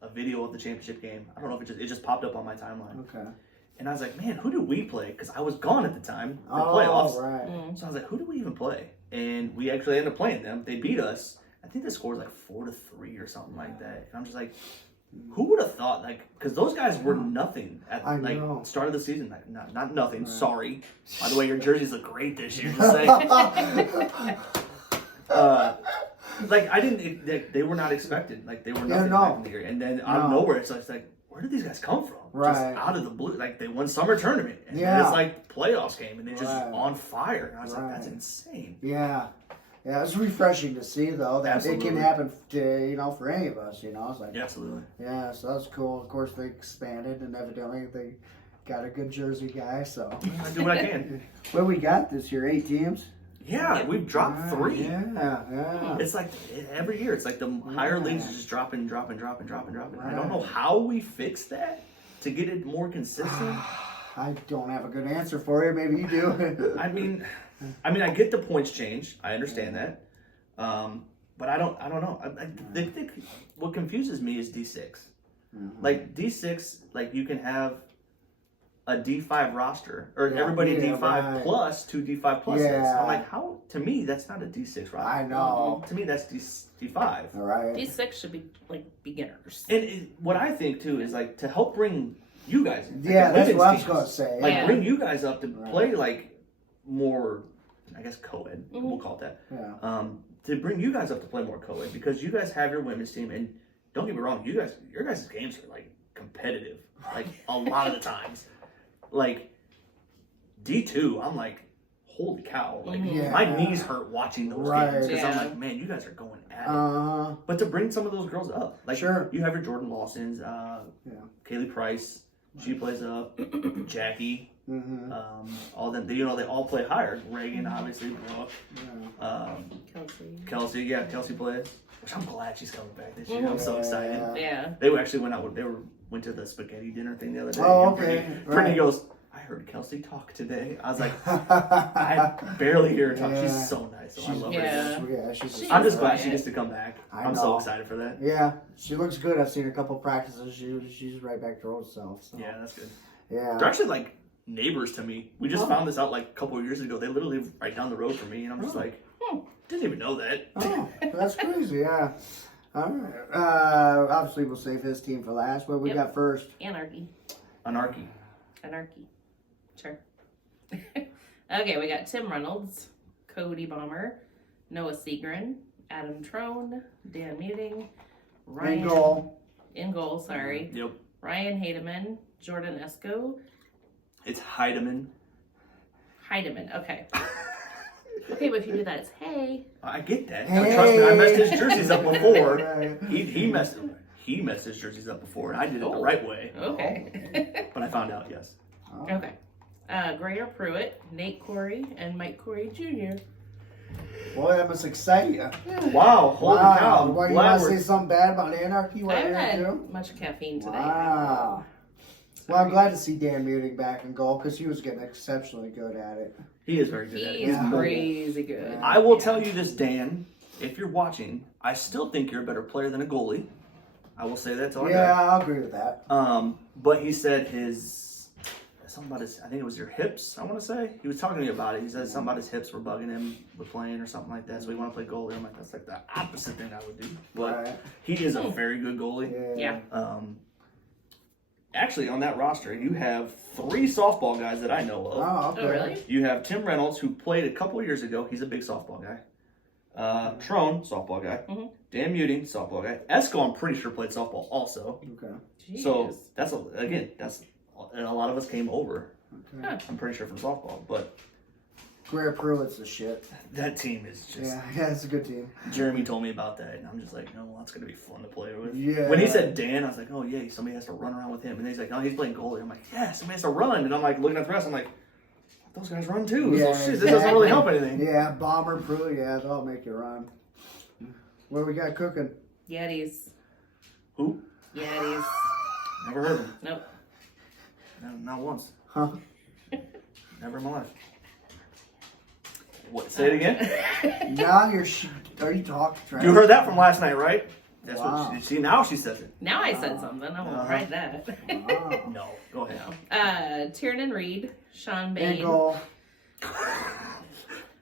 a video of the championship game. I don't know if it just popped up on my timeline. okay. And I was like, man, who do we play? Because I was gone at the time for Oh, playoffs. right. Mm. So I was like, who do we even play? And we actually ended up playing them. They beat us. I think the score was like 4-3 or something like that. And I'm just like, who would have thought? Like, because those guys were nothing at I like know. start of the season. Like, not nothing. Right. Sorry. By the way, your jerseys look great this year. Just saying. Like I didn't. They were not expected. Like they were nothing back in the year. And then out of nowhere, it's like, where did these guys come from? Right. Just out of the blue. Like they won summer tournament, and then it's like playoffs came, and they're just on fire. And I was like, that's insane. Yeah. Yeah, it's refreshing to see though that Absolutely. it can happen to for any of us. It's like Absolutely. yeah, so that's cool. Of course, they expanded and evidently they got a good Jersey guy. So I do what I can. what we got this year? 8 teams. Yeah, we've dropped 3. Yeah. It's like every year. It's like the higher leagues are just dropping. I don't know how we fix that to get it more consistent. I don't have a good answer for you. Maybe you do. I mean, I get the points change. I understand that, but I don't know. What confuses me is D6. Like D6, like you can have a D5 roster or everybody D5 plus 2 D5 pluses. Yeah. I'm like, how? To me, that's not a D6 roster. I know. To me, that's D5. All right. These 6 should be like beginners. And what I think too is like to help bring you guys in. Yeah, like that's women's what I was teams. going to say. Like bring you guys up to play like more, I guess co-ed. We'll call it that. Yeah. To bring you guys up to play more co-ed because you guys have your women's team and don't get me wrong, your guys' games are like competitive, like a lot of the times. Like D2, I'm like, holy cow! Like my knees hurt watching those games because I'm like, man, you guys are going at it. But to bring some of those girls up, like you have your Jordan Lawsons, Kaylee Price, she plays up, Jackie, all them. They all play higher. Reagan, obviously, Brooke, Kelsey, Kelsey plays. Which I'm glad she's coming back this year. I'm so excited. Yeah. They actually went to the spaghetti dinner thing the other day. Oh, okay. Brittany goes, I heard Kelsey talk today. I was like, I barely hear her talk. Yeah. She's so nice. So I love her. Yeah, she's I'm just glad she gets to come back. I I'm so know. excited for that. Yeah, she looks good. I've seen her a couple practices. She's right back to her old self. So. Yeah, that's good. Yeah. They're actually like neighbors to me. We just found this out like a couple of years ago. They literally live right down the road from me, and I'm just like, didn't even know that. Oh, that's crazy. Yeah. All right. Obviously, we'll save his team for last. What we got first? Anarchy. Anarchy. Sure. Okay, we got Tim Reynolds, Cody Bomber, Noah Segrin, Adam Trone, Dan Muting, Ryan in goal, sorry. Yep. Ryan Heidemann, Jordan Esco. It's Heidemann. Okay. Okay, but if you do that, it's hey. I get that. Hey. Trust me, I messed his jerseys up before. He messed his jerseys up before, and I did it the right way. Okay. But I found out, yes. Okay. Greer Pruitt, Nate Corey, and Mike Corey Jr. Boy, that must excite you. Wow, holy cow. Well, you want to say something bad about Anarchy? I haven't had much caffeine today. Wow. Well, I'm glad to see Dan Muting back in goal because he was getting exceptionally good at it. He is very good at it. He's crazy good. I will tell you this, Dan, if you're watching, I still think you're a better player than a goalie. I will say that to our guy. I'll agree with that. But he said something about his, I think it was your hips, I want to say. He was talking to me about it. He said something about his hips were bugging him with playing or something like that. So he wanted to play goalie. I'm like, that's like the opposite thing I would do. But he is a very good goalie. Yeah. Actually, on that roster, you have 3 softball guys that I know of. Oh, okay. Oh, really? You have Tim Reynolds, who played a couple of years ago. He's a big softball guy. Trone, softball guy. Dan Muting, softball guy. Esco, I'm pretty sure played softball also. Okay. Jeez. So that's and a lot of us came over. Okay. Huh. I'm pretty sure from softball, but Greer Pruitt's the shit. that team is just. Yeah, it's a good team. Jeremy told me about that, and I'm just like, no, that's gonna be fun to play with. Yeah. When he said Dan, I was like, oh yeah, somebody has to run around with him, and then he's like, oh, he's playing goalie. I'm like, yeah, somebody has to run, and I'm like looking at the rest, I'm like, those guys run too. Yeah, So shit, this doesn't really help anything. Yeah, Bomber Pruitt, yeah, they'll make you run. What we got cooking? Yetis. Who? Yetis. Never heard of him. Nope. No, not once. Huh? Never in my life. What? Say it again. Now are you talking trash? You heard that from last night, right? That's Wow. what she now she says it. Now I said something. I won't write that. Wow. No, go ahead. Tiernan Reed, Sean Bain. And goal.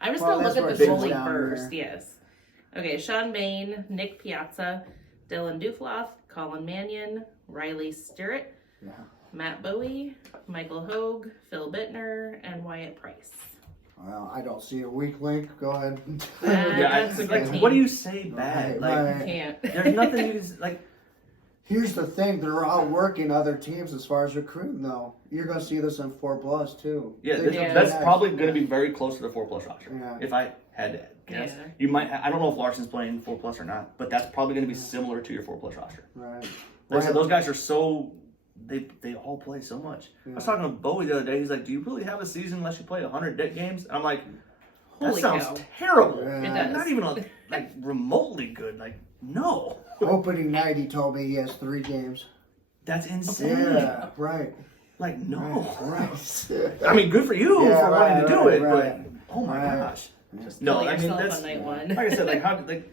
I'm just Well, going to that's look where at the it sits goalie down first. there. Yes. Okay, Sean Bain, Nick Piazza, Dylan Dufloff, Colin Mannion, Riley Stirrett, Yeah. Matt Bowie, Michael Hogue, Phil Bittner, and Wyatt Price. Well, I don't see a weak link. Go ahead. Yeah, That's a it's good like, team. what do you say bad? Right, Like, right. You can't. there's nothing you can, like. Here's the thing: they're outworking other teams as far as recruiting, though. You're gonna see this in 4+ too. Yeah, Yeah. that's probably going to be very close to the 4+ roster. Yeah. If I had to guess, Yeah. you might. I don't know if Larson's playing 4+ or not, but that's probably going to be similar to your 4+ roster. Right. Like I said, those guys are so. They all play so much. Yeah. I was talking to Bowie the other day. He's like, "Do you really have a season unless you play 100 games?" And I'm like, "That Holy sounds cow. terrible. Yeah. It does. Not even like remotely good. Like, no, Opening night, he told me he has 3 games. that's insane. Yeah. Right. Like, no. Right. I mean, good for you Yeah, for wanting to do right, it, right. but oh my Right. gosh. Just No, kill I mean yourself that's on night one. like I said, like how like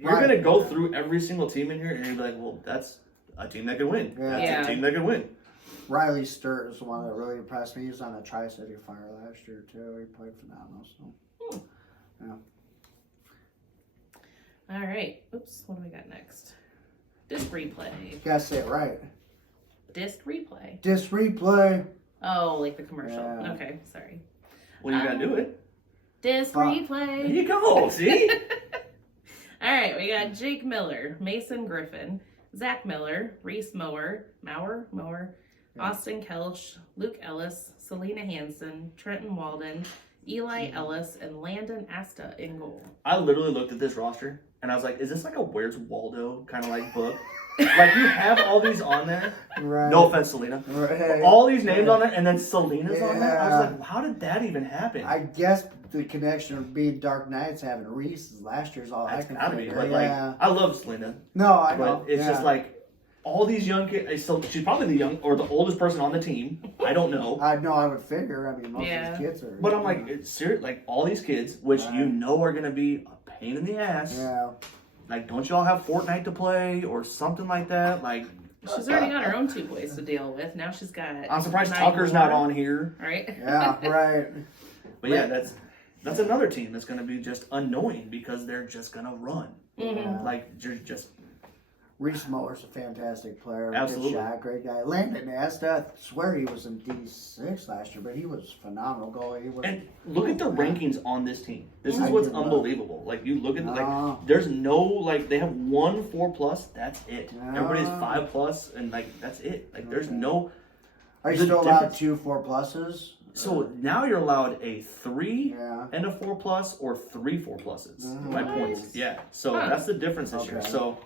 you're Right. gonna go through every single team in here and you're like, well, that's a team that could win. Yeah. That's Yeah. a team that could win. Riley Sturt is the one that really impressed me. He was on the Tri-City Fire last year too. He played phenomenal. So. All right. Oops. What do we got next? Disc replay. You gotta say it right. Disc replay. Disc replay. Oh, like the commercial. Yeah. Okay. Sorry. Well, you gotta do it. Disc Fuck. There replay. you go. See? All right. We got Jake Miller, Mason Griffin, Zach Miller, Reese Mower, Austin Kelsch, Luke Ellis, Selena Hansen, Trenton Walden, Eli Ellis, and Landon Asta in goal. I literally looked at this roster and I was like, is this like a Where's Waldo kind of like book? Like you have all these on there. Right. No offense, Selena. Right. All these names on there and then Selena's on there. I Yeah. was like, how did that even happen? I guess the connection of being Dark Knights having Reese last year's all That's I can gotta be. figure. But Yeah. like, I love Selena. No, I But know. it's Yeah. just like all these young kids. So she's probably the young or the oldest person on the team. I don't know. I know. I would figure. I mean, most Yeah. of these kids are. But I'm like, it's serious. Like all these kids, which you Right. know are gonna be a pain in the ass. yeah. Like, don't y'all have Fortnite to play or something like that? Like, She's already got her own 2 boys to deal with. Now she's got. I'm surprised 9 Tucker's more. not on here. Right? Yeah. Right. But yeah, that's another team that's gonna be just annoying because they're just gonna run. Mhm. Yeah. Like, you're just Reese Mower's a fantastic player. Absolutely. Good shot, great guy. Landon Asta, I swear he was in D6 last year, but he was phenomenal goalie. He was. and look at the rankings on this team. This is I what's did not. unbelievable. Like you look at Ah. like there's no like they have 1 4+. That's it. Ah. Everybody's 5+, and like that's it. Like there's Okay. no. Are you the still allowed difference- 2 4+? So now you're allowed a 3 Yeah. and a 4+ or 3 4+s by What? points. Yeah. So Huh. that's the difference this year. Okay. So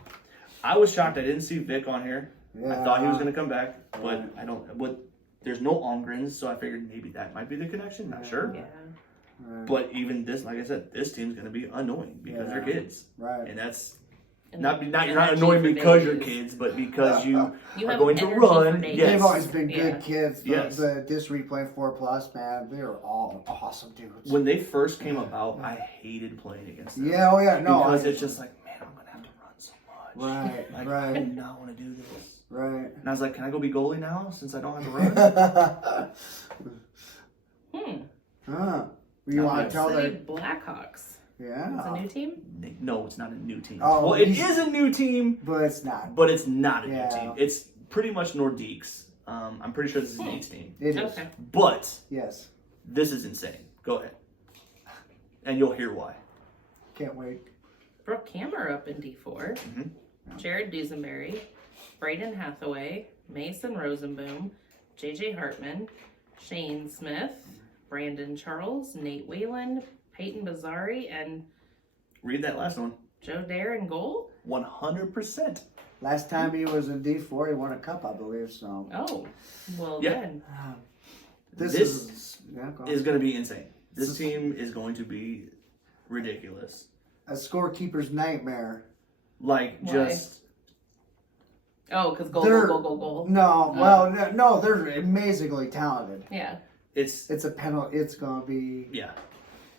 I was shocked I didn't see Vic on here. Yeah. I thought he was gonna come back, but Right. I don't. But there's no Ongrens, so I figured maybe that might be the connection. Not sure. Yeah. Right. But even this, like I said, this team's gonna be annoying because they're Yeah. kids, Right. and that's And not you're not energy annoying for because you're days. kids, but because you You are have going to energy run. for days. Yes. They've always been Yeah. good kids. Yes. The Disc Replay 4+, man, they're all awesome dudes. When they first came about, I hated playing against them. Yeah, oh yeah, no. because I- it's just like, man, I'm gonna have to run so much. Right, Like, I right. do not want to do this. Right. And I was like, can I go be goalie now since I don't have to run? Huh. You want to Let's tell say that? Blackhawks. It's a Yeah. new team? No, it's not a new team. Oh, well, it he's- is a new team, But it's not. but it's not a Yeah. new team. It's pretty much Nordiques. I'm pretty sure this is Nate's team. It is. Okay. But Yes. this is insane. Go ahead. And you'll hear why. Can't wait. Brooke Kammer up in D4. Mhm. Jared Dusenberry, Braden Hathaway, Mason Rosenboom, J.J. Hartman, Shane Smith, Brandon Charles, Nate Whalen, Peyton Bazzari, and Read that last one. Joe Dare in goal. 100%. Last time he was in D4, he won a cup, I believe. So Oh, well Yeah. then. this This is go on. is going to be insane. This team is going to be ridiculous. A scorekeeper's nightmare. Like, Why? just... Oh, because goal, They're- goal, goal, goal, goal. No, well, no, they're amazingly talented. Yeah. It's It's a penalty. It's gonna be yeah.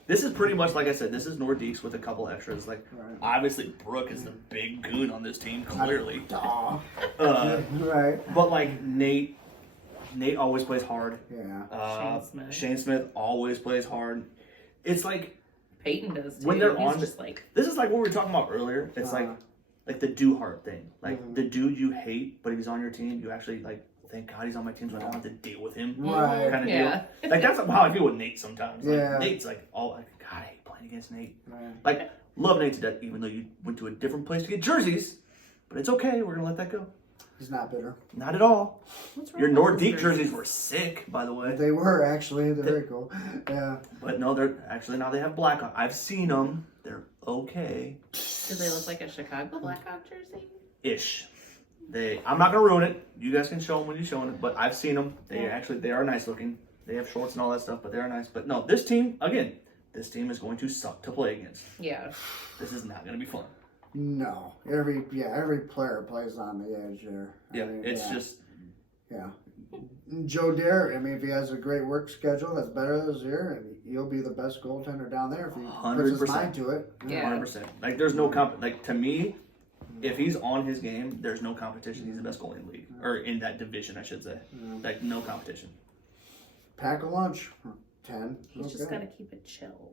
This is pretty much, like I said, this is Nordiques with a couple extras. Like, right. obviously, Brooke is the big goon on this team, clearly. Aw. Uh, Right. but, like, Nate always plays hard. Yeah. Shane Smith always plays hard. It's like, Peyton does too. When they're He's on- just like, this is like what we were talking about earlier. It's Uh-huh. like the do hard thing. Like, Mhm. the dude you hate, but if he's on your team, you actually, like, thank God he's on my team so I don't have to deal with him. Right. Kind of yeah. deal. Like, that's how I feel with Nate sometimes. Like, Yeah. Nate's like, oh, like, God, I hate playing against Nate. Right. Like, love Nate to death, even though you went to a different place to get jerseys. But it's okay. We're going to let that go. He's not bitter. Not at all. What's wrong Your with those Nordique jerseys were sick, by the way. They were actually. They're very cool. Yeah. But no, they're actually now they have black on. I've seen them. They're okay. Do they look like a Chicago Blackhawk jersey? Ish. I'm not gonna ruin it. You guys can show them when you're showing it. But I've seen them. They are nice looking. They have shorts and all that stuff, but they are nice. But no, this team is going to suck to play against. Yeah. This is not gonna be fun. No. Every player plays on the edge there. Yeah, it's just Yeah. Joe Dare, I mean, if he has a great work schedule that's better this year, and he'll be the best goaltender down there if he puts his 100%. mind to it. Yeah. 100%. Like there's no like to me, if he's on his game, there's no competition. He's the best goalie in the league, or in that division, I should say. Like no competition. Pack a lunch. 10. He's just got to keep it chill.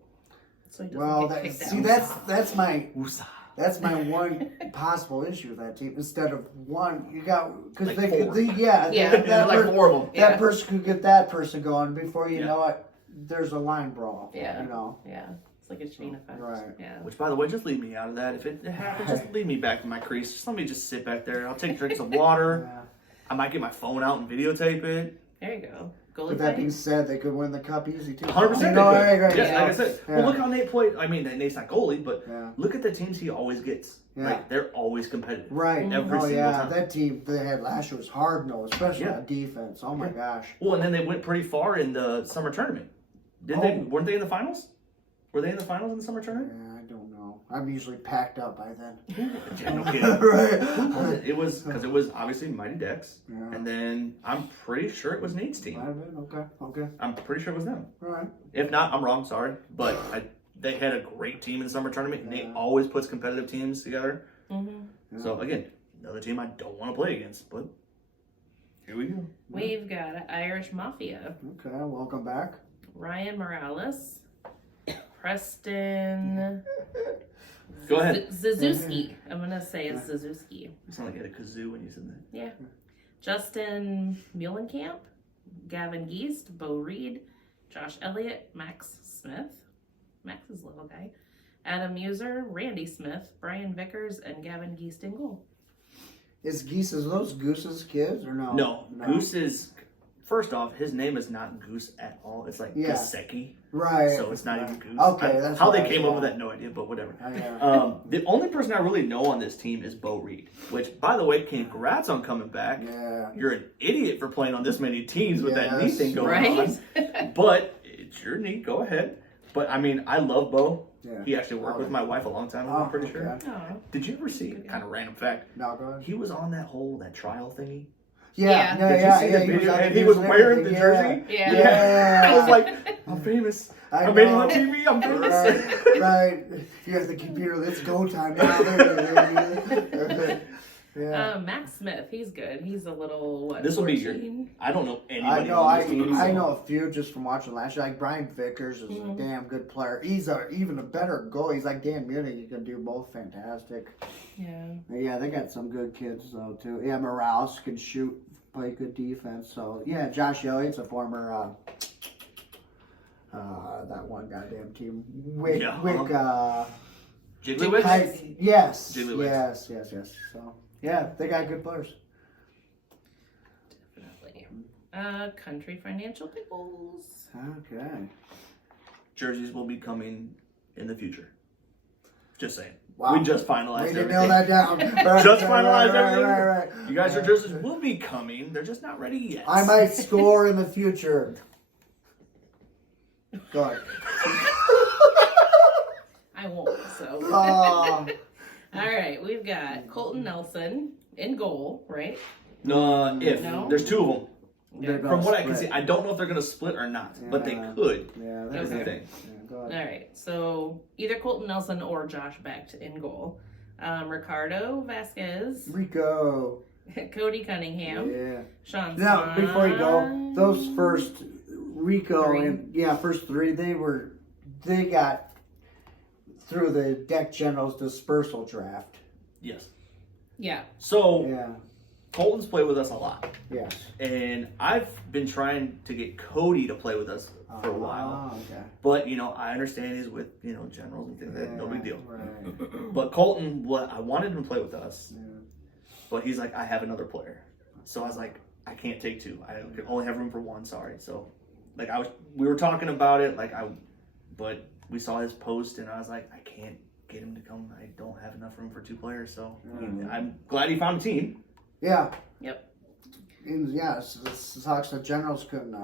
So he doesn't Well, get kicked see, out. that's my Woosah. That's my one possible issue with that team. Instead of one, you got because Like they four. yeah, Yeah. that, There's like 4 of them. Yeah. that person could get that person going before you Yeah. know it. There's a line brawl. Yeah. You know. Yeah. It's like a chain effect. Right. Yeah. Which, by the way, just leave me out of that. If it happens, just leave me back to my crease. Just let me just sit back there. I'll take drinks of water. Yeah. I might get my phone out and videotape it. There you go. Goalie But that fight. being said, they could win the cup easy too. 100%. You know, right, right, Yeah, yeah. like I said. Yeah. Well, look how Nate played. I mean, Nate's not goalie, but Yeah. look at the teams he always gets. Yeah. Like, they're always competitive. Right. Every oh single yeah, time. that team they had last year was hard nosed, especially Yeah. on defense. Oh my Yeah. gosh. Well, and then they went pretty far in the summer tournament. Didn't they? Weren't they in the finals? Were they in the finals in the summer Yeah, tournament? I don't know. I'm usually packed up by then. Yeah, no kidding. right. It was because it was obviously Mighty Dex, Yeah. and then I'm pretty sure it was Nate's team. Okay. Okay. I'm pretty sure it was them. All right. If not, I'm wrong. Sorry, but they had a great team in the summer tournament. And Nate always puts competitive teams together. Mm-hmm. So again, another team I don't want to play against, but here we go. We've got Irish Mafia. Okay. Welcome back. Ryan Morales. Preston. Go ahead. Zazuski. I'm going to say it's Zazuski. You sound like you had a kazoo when you said that. Yeah. Justin Muhlenkamp. Gavin Geist. Bo Reed. Josh Elliott. Max Smith. Max is a little guy. Adam Muser. Randy Smith. Brian Vickers. And Gavin Geist in goal. Is those Goose's kids or no? No, Goose is. First off, his name is not Goose at all. It's like Yeah. Gasecki. Right. So it's not even Goose. Okay, that's how what they I came saw. up with that. No idea, but whatever. Yeah. The only person I really know on this team is Bo Reed. Which, by the way, congrats on coming back. Yeah. You're an idiot for playing on this many teams with that knee Yes. thing going Right? on. But it's your knee. Go ahead. But I mean, I love Bo. Yeah. He actually worked with my wife a long time ago. I'm pretty sure. okay. Aw. Did you ever see? Kind of random fact. No, go ahead. He was on that trial thingy. Yeah. Yeah. Did you see the he was video? on the And he news was and wearing the everything, jersey. Yeah. Yeah. I was like, I'm famous. I I'm getting know. on TV. I'm famous. Right. You have the computer. Let's go time now. Yeah. Max Smith. He's good. He's a little, what, This will be your. 14? I don't know I anybody know. on this team. I so- know a few just from watching last year. Like Brian Vickers is a damn good player. He's even a better goalie. He's like Dan Munich. He can do both fantastic. Yeah. Yeah, they got some good kids though too. Yeah, Morales can shoot, play good defense. So yeah, Josh Elliott's a former that one goddamn team. Wick, Yeah. Jigglywick? Yes. Jigglywick. Yes. So yeah, they got good players. Definitely. Country Financial Pickles. Okay. Jerseys will be coming in the future. Just saying. Wow. We just finalized Way to everything. nail that down. Right, Just finalized everything. Right. You guys, your jerseys will be coming. They're just not ready yet. I might score in the future. Go ahead. I won't, so. Oh, All right, we've got Colton Nelson in goal, right? No, No? there's two of them. they're gonna From what I can see, split. I don't know if they're going to split or not, but they Yeah. could. Yeah, Okay. That's the thing. Yeah, go All ahead. right, so either Colton Nelson or Josh Becht in goal. Ricardo Vasquez, Rico. Cody Cunningham, Yeah. Sean Now, before you go, Swan. those first Rico Three. and first three, they got through the Deck Generals dispersal draft. Yes. Yeah, So, Yeah. Colton's played with us a lot. Yes. And I've been trying to get Cody to play with us for a while. Oh, okay. But, I understand he's with, generals and things like that. No big deal. Right. But Colton, I wanted him to play with us. Yeah. But he's like, I have another player. So I was like, I can't take two. I can only have room for one. Sorry. So, we were talking about it. But we saw his post, and I was like, I can't get him to come. I don't have enough room for two players. So I'm glad he found a team. Yeah. Yep. And yeah, the Sox and Generals couldn't.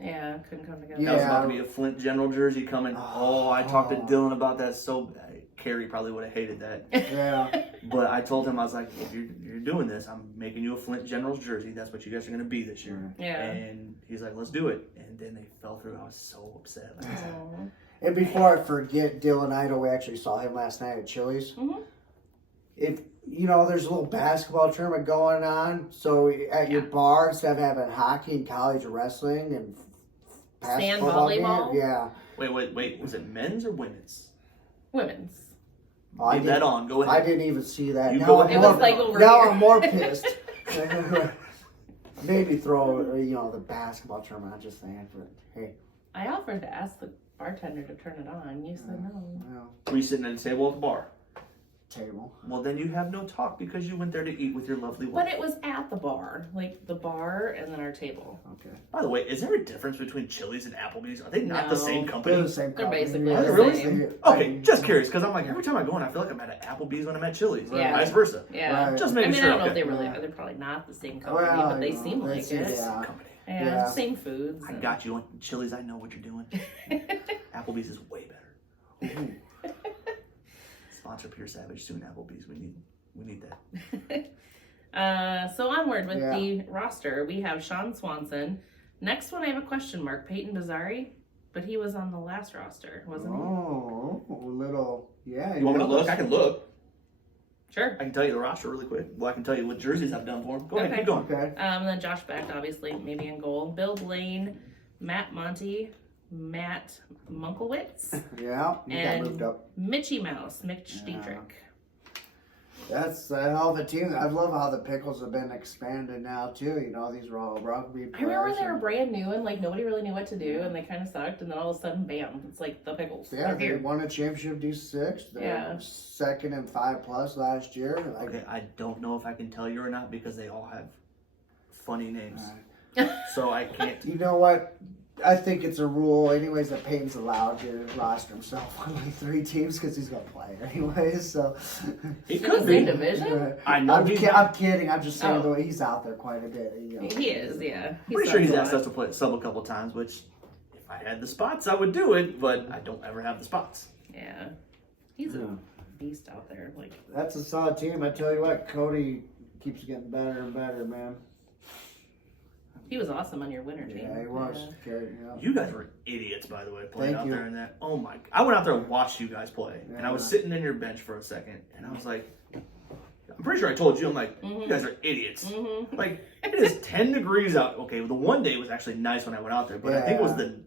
yeah, couldn't come together. Yeah. That was about to be a Flint General jersey coming. Oh, I talked to Dylan about that. So Carrie probably would have hated that. Yeah. But I told him, I was like, if you're doing this, I'm making you a Flint Generals jersey. That's what you guys are going to be this year. Yeah. And he's like, let's do it. And then they fell through. I was so upset. Aw. And before I forget, Dylan Idol, we actually saw him last night at Chili's. Mhm. If there's a little basketball tournament going on, so at your bar, instead of having hockey and college wrestling and Sand football volleyball? game, yeah. Wait. Was it men's or women's? Women's. Oh, Leave that on. Go I ahead. didn't even see that. You Now go I'm ahead. It more- was like over now here. I'm more pissed. Maybe throw the basketball tournament. I'm just saying, but hey, I offered to ask the bartender to turn it on. You said no. well, Were you sitting at a table at the bar? table. Well, then you have no talk because you went there to eat with your lovely But wife. it was at the bar, like the bar and then our table. Okay. By the way, is there a difference between Chili's and Applebee's? Are they not the No. same They're company? the same They're company. basically Yeah. the Really? same. Okay, just curious because I'm like, every time I go in, I feel like I'm at an Applebee's when I'm at Chili's. Yeah. Vice versa. Yeah. Right. Just I making mean, sure. I don't know if okay. they really Yeah. are. They're probably not the same company, Well, but they seem like that's- it. yeah. Company. Yeah, Yeah. same foods. I got you. Chili's, I know what you're doing. Applebee's is way better. Ooh. Sponsor Pure Savage soon. Applebee's, we need that. So onward with Yeah. the roster, we have Sean Swanson. Next one, I have a question mark. Peyton Bazzari, but he was on the last roster, wasn't Oh, little, yeah. You want me to look? I can look. he? Sure. I can tell you the roster really quick. Well, I can tell you what jerseys I've done for him. Go ahead, Okay. keep going. Okay. And then Josh Becht, obviously, maybe in goal. Bill Blaine, Matt Monty, Matt Munkelwitz, Yeah, you got And- moved up. Mitchy Mouse, Mitch Yeah. Dietrich. That's a hell of a team. I love how the Pickles have been expanded now too. These are all rugby I players. remember they were and- brand new and like nobody really knew what to do and they kind of sucked and then all of a sudden, bam, it's like the Pickles. Yeah, They're they here. won a championship D6. They're Yeah. second in 5+ last year. Like, Okay, I don't know if I can tell you or not because they all have funny names. uh, So I can't. you know what? I think it's a rule, anyways, that Payton's allowed to roster himself on like 3 teams because he's gonna play anyways. So It In the could same be. division? I know he's I'm kidding. I'm just saying Oh. though he's out there quite a bit. He is, yeah. Pretty sure he's sucks a asked lot. us to play sub a couple times, which if I had the spots, I would do it, but I don't ever have the spots. Yeah. He's Yeah. a beast out there. Like, That's a solid team. I tell you what, Cody keeps getting better and better, man. he was awesome on your winter team. Yeah, he was. Okay, yeah. You guys were idiots, by the way, playing Thank out you. there in that. Oh my! I went out there and watched you guys play, and I was Yeah. sitting in your bench for a second, and I was like, I'm pretty sure I told you, I'm like, you guys are idiots. Mm-hmm. Like, it is 10 degrees out. Okay, well, the one day was actually nice when I went out there, but I think it was Yeah. the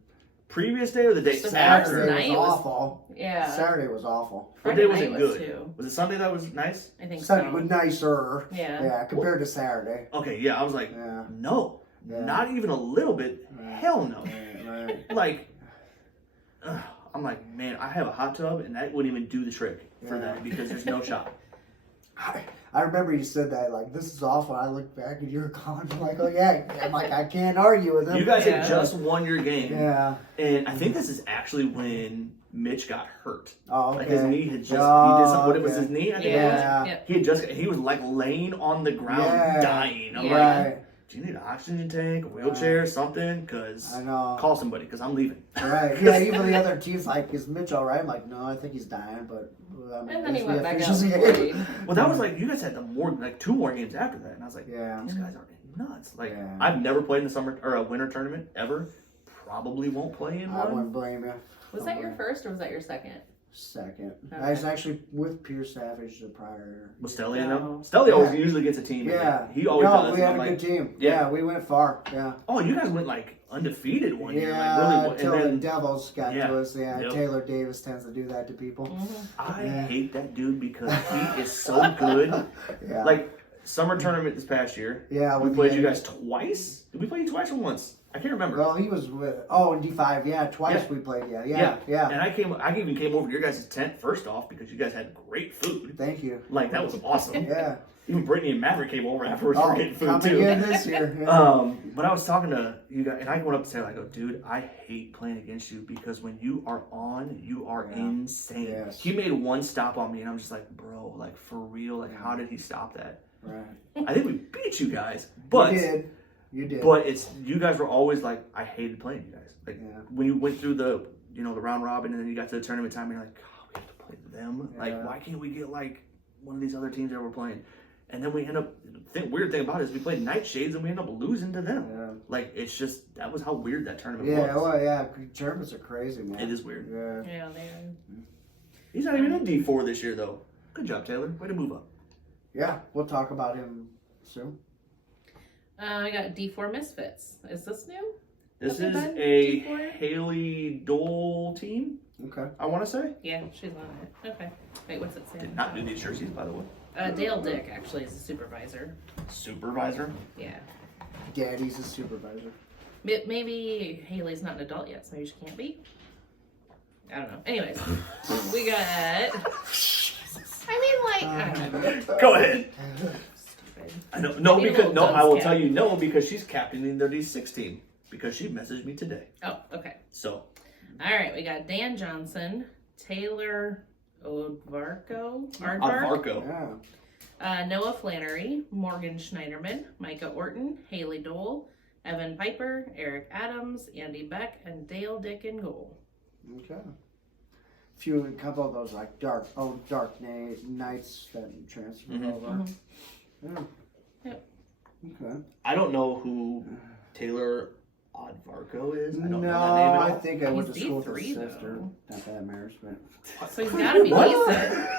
previous day or the day The after. first night Saturday was was- awful. Yeah. Saturday was awful. What day Friday was it night good? too. Was it Sunday that was nice? I think Sunday so. was nicer. Yeah. Yeah, compared to Saturday. Okay, yeah, I was like, Yeah. no, Yeah. not even a little bit. Right. Hell no. Right. Like, I'm like, man, I have a hot tub, and that wouldn't even do the trick for Yeah. that because there's no shot. I remember you said that, like, this is awful. I looked back and you were gone. I'm like, oh, yeah. I'm like, I can't argue with him. You guys had just won your game. Yeah. And I think this is actually when Mitch got hurt. Oh, okay. Like his knee had just, he did something, what it was okay. his knee? I think Yeah. it was. He was like laying on the ground dying. I'm like, do you need an oxygen tank, a wheelchair, something? Because I know. call somebody, because I'm leaving. Right. Yeah, even the other team's like, is Mitch all right? I'm like, no, I think he's dying, but I mean, And then he went back out officials and here. played. Well, that was like, you guys had two more games after that. And I was like, Yeah. these guys are nuts. Like, Yeah. I've never played in a summer or a winter tournament ever. Probably won't play in I one. wouldn't blame you. Was that your first or was that your second? Second. Okay. I was actually with Pierce Savage the prior. Was Stelly in them? No. Stelly always Yeah. usually gets a team. Yeah. He always no, does. we And had I'm a like, good team. Yeah. Yeah, we went far. Yeah. oh, you guys went like undefeated one year. Yeah, Like, until really, the and then Devils got Yeah. to us. Yeah, Yep. Taylor Davis tends to do that to people. Mm-hmm. I Yeah. hate that dude because he is so good. Yeah. Like, summer tournament this past year, yeah, we with played the- you guys twice. Did we play you twice or once? I can't remember. Well, he was with. Oh, in D5. Yeah, twice Yeah. we played. Yeah. And I even came over to your guys' tent first off because you guys had great food. Thank you. Like, that was awesome. Yeah. Even Brittany and Maverick came over afterwards Oh, for getting food come too. again this year. Yeah. But I was talking to you guys, and I went up to Taylor. I go, dude, I hate playing against you because when you are on, you are Yeah. insane. Yes. He made one stop on me, and I'm just like, bro, like for real, like how did he stop that? Right. I think we beat you guys, but You did. but it's you guys were always like, I hated playing you guys. Like Yeah. when you went through the the round robin, and then you got to the tournament time, and you're like, oh, we have to play them. Yeah. Like, why can't we get like one of these other teams that we're playing? And then we end up. The weird thing about it is we played Nightshades and we end up losing to them. Yeah. Like it's just that was how weird that tournament Yeah. was. Well, yeah. Tournaments are crazy, man. It is weird. Yeah. Yeah, they are. He's not even in D4 this year though. Good job, Taylor. Way to move up. Yeah. We'll talk about him soon. I got D4 Misfits. Is this new? This Have we is done a D4? Haley Dole team. Okay. I want to say. Yeah, she's on it. Okay. Wait, what's it say? Did not do these jerseys, by the way. Dale Dick actually is a supervisor. Supervisor. Yeah. Daddy's a supervisor. Maybe Haley's not an adult yet, so maybe she can't be. I don't know. Anyways, we got. I mean, like, I don't know. Go ahead. Stupid. I know. No, Maybe a because little no, I will dumb tell scat. you no because she's captaining their D6 team because she messaged me today. Oh, okay. So All right, we got Dan Johnson, Taylor Aardvark, Marco. Yeah. Noah Flannery, Morgan Schneiderman, Micah Orton, Haley Dole, Evan Piper, Eric Adams, Andy Beck, and Dale Dick in goal. Okay. A couple of those like dark nights that transferred over. Mhm. Yeah. Yep. Okay. I don't know who Taylor Aardvark is. I don't No, know that name at I all. think I went to He's school with his D3 sister. though. Not that matters, but So he's got to be decent.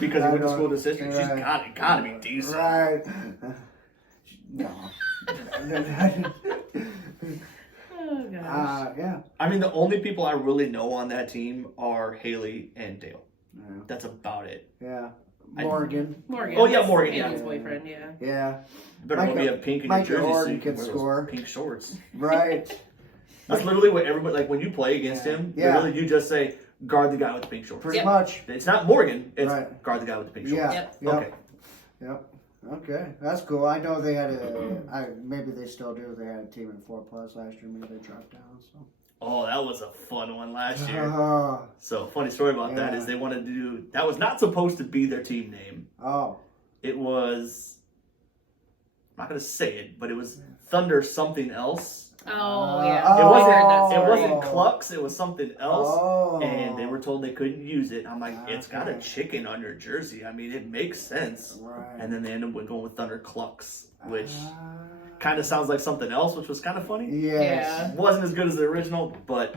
Because he I went to don't- school with his sister. She's right. gotta be decent. right. No. Oh gosh. Yeah. I mean, the only people I really know on that team are Haley and Dale. Yeah. That's about it. Yeah. I- Morgan. Morgan. Oh, yeah, Morgan, Haley's yeah. boyfriend. Yeah. Yeah. Better hope Micah- you have pink in Micah your jersey so Orton you can can wear score. those pink shorts. Right. That's literally what everybody, like when you play against him, Yeah. literally you just say, guard the guy with the pink shorts. Pretty Yep. much. It's not Morgan, it's Right. guard the guy with the pink shorts. Yeah. Yep. Yep. Okay. Yep. Okay. That's cool. I know they had maybe they still do. They had a team in 4+ last year. Maybe they dropped down. So. Oh, that was a fun one last year. Oh. So, funny story about that Yeah. is they wanted to do, that was not supposed to be their team name. Oh. It was, I'm not going to say it, but it was Thunder something else. Oh yeah. Oh. It I wasn't, heard that it story. wasn't Clucks, it was something else. Oh. And they were told they couldn't use it. I'm like, it's got a Okay. chicken on your jersey. I mean, it makes sense. Right. And then they ended up going with Thunder Clucks, which Ah. kind of sounds like something else, which was kind of funny. Yes. Yeah. Wasn't as good as the original, but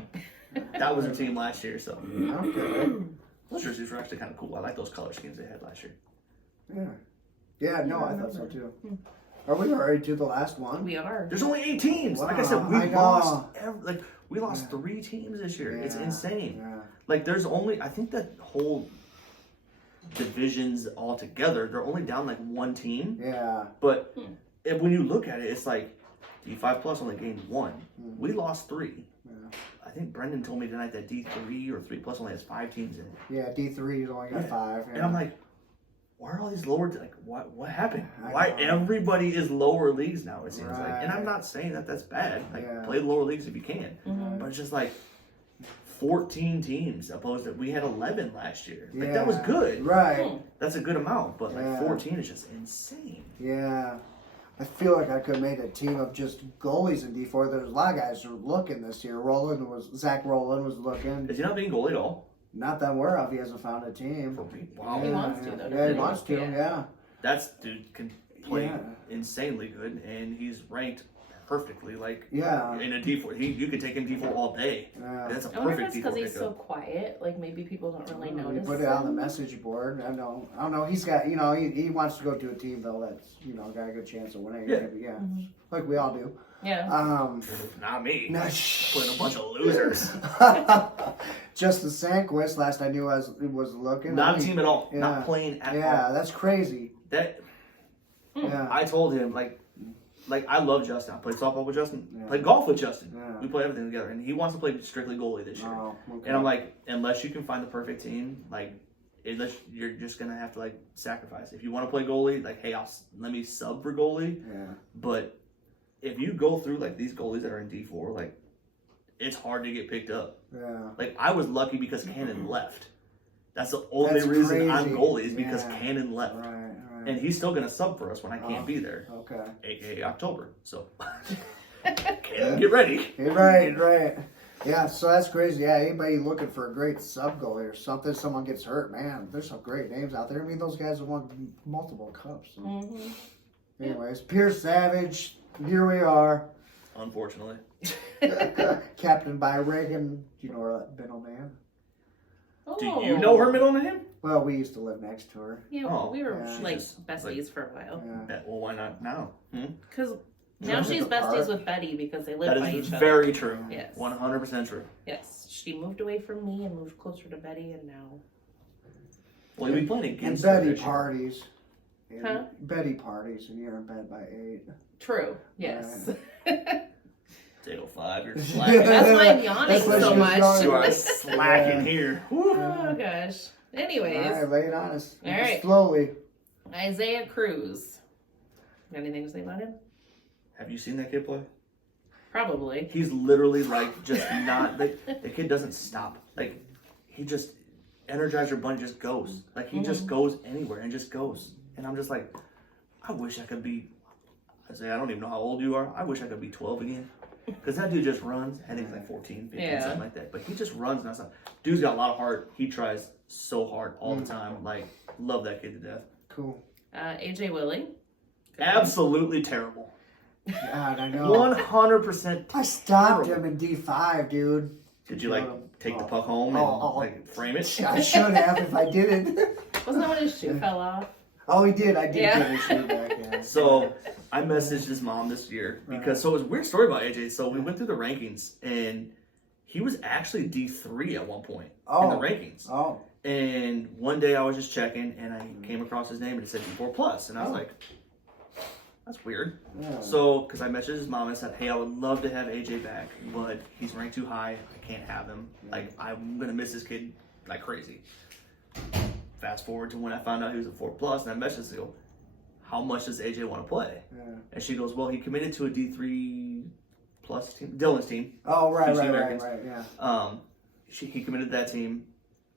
that was their team last year. So Okay. those jerseys were actually kind of cool. I like those color schemes they had last year. Yeah. Yeah. No, I thought so too. Are we already to the last one? We are. There's only 8 teams. Like I said, Wow, we I know. lost. We lost Yeah. 3 teams this year. It's Yeah, insane. Yeah. Like there's only, I think that whole divisions all together, they're only down like 1 team. Yeah. But when you look at it, it's like D5 plus only gained 1. Mhm. We lost 3. Yeah. I think Brendan told me tonight that D3 or 3 plus only has 5 teams in it. Yeah. D3's only got Yeah. 5. Yeah. And I'm like, why are all these lower, like, what happened? I Why know. everybody is lower leagues now, it seems like. And I'm Right. not saying that that's bad. Like, Yeah. play the lower leagues if you can. Mhm. But it's just like 14 teams opposed to, we had 11 last year. Like, that was Yeah. good. Right. That's a good amount. But, like, Yeah. 14 is just insane. Yeah. I feel like I could have made a team of just goalies in D4. There's a lot of guys who are looking this year. Zach Rowland was looking. Is he not being goalie at all? Not that I'm aware of. He hasn't found a team. Wow. He wants to, though, Yeah, doesn't he he? wants to. Yeah. Yeah. That's, dude, can play Yeah. insanely good. And he's ranked perfectly. Like, Yeah. in a D4, you could take him D4 all day. Yeah. That's a I wonder if perfect it's because D4 he's so pickup. quiet. Like maybe people don't really He notice. put it on the him. message board. I don't know. He's got, he wants to go to a team though that's, got a good chance of winning. Yeah. Maybe, yeah. Mhm. Like we all do. Yeah. Not me. No, Playing a bunch of losers. Justin Sanquist, last I knew, was looking. Not a team at all. Yeah. Not playing at Yeah, all. that's crazy. That Yeah. I told him like I love Justin. I played softball with Justin. Yeah. Played golf with Justin. Yeah. We play everything together, and he wants to play strictly goalie this year. Oh, okay. And I'm like, unless you can find the perfect team, like, unless you're just gonna have to like sacrifice. If you want to play goalie, like, hey, let me sub for goalie. Yeah. But if you go through like these goalies that are in D4, like, it's hard to get picked up. Yeah. Like, I was lucky because Cannon left. That's the only That's reason I'm crazy. goalie is because Yeah. Cannon left. Right. And he's still going to sub for us when I can't Oh. be there, Okay. aka October. So, Cannon, get ready. Right. Yeah, so that's crazy. Yeah, anybody looking for a great sub goalie or something, someone gets hurt, man, there's some great names out there. I mean, those guys have won multiple cups. So. Mhm. Anyways, Pierce Savage, here we are. Unfortunately. Captain by Reagan. Do you know her middle name? Do you know her middle name? Well, we used to live next to her. Yeah, Oh, we were yeah. like Just, besties for a while. Yeah. Well, why not now? Because now Sounds she's like a besties park. with Betty because they live That by is each other. very true. Yes. 100% true. Yes, she moved away from me and moved closer to Betty, and now. Well, you'll be playing And against her Betty this year. parties. And Huh? Betty parties, and you're in bed by 8. True. Yes. 8:05, you're slacking. That's why I'm yawning That's why so she was much. yawning. You are slacking Yeah. here. Oh gosh. Anyways, All right, lay it on us. All right. Slowly. Isaiah Cruz. Anything to say about him? Have you seen that kid play? Probably. He's literally like just not like the kid doesn't stop. Like he just Energizer Bunny just goes. Like he just goes anywhere and just goes. And I'm just like, I wish I could be. I say I don't even know how old you are. I wish I could be 12 again. Because that dude just runs. I think he's like 14, 15, Yeah. something like that. But he just runs nonstop. Dude's got a lot of heart. He tries so hard all the time. Like, love that kid to death. Cool. AJ Willie. Absolutely terrible. God, I know. 100%. I stopped terrible. him in D5, dude. Did you like take the puck home and Oh. like frame it? I should have if I didn't. Wasn't that when his shoe fell off? Oh, he did. I did Yeah. get his shoe back. Yeah. So I messaged his mom this year because so it was a weird story about AJ. So we went through the rankings and he was actually D3 at one point in the rankings. Oh. And one day I was just checking and I came across his name and it said D4 plus and I was like, that's weird. Yeah. So because I messaged his mom and said, hey, I would love to have AJ back, but he's ranked too high. I can't have him. Like I'm gonna miss this kid like crazy. Fast forward to when I found out he was a 4 plus, and I messaged her, how much does AJ want to play? Yeah. And she goes, well, he committed to a D3 plus team, Dylan's team. Oh, right, PC right, Americans. yeah. He committed to that team.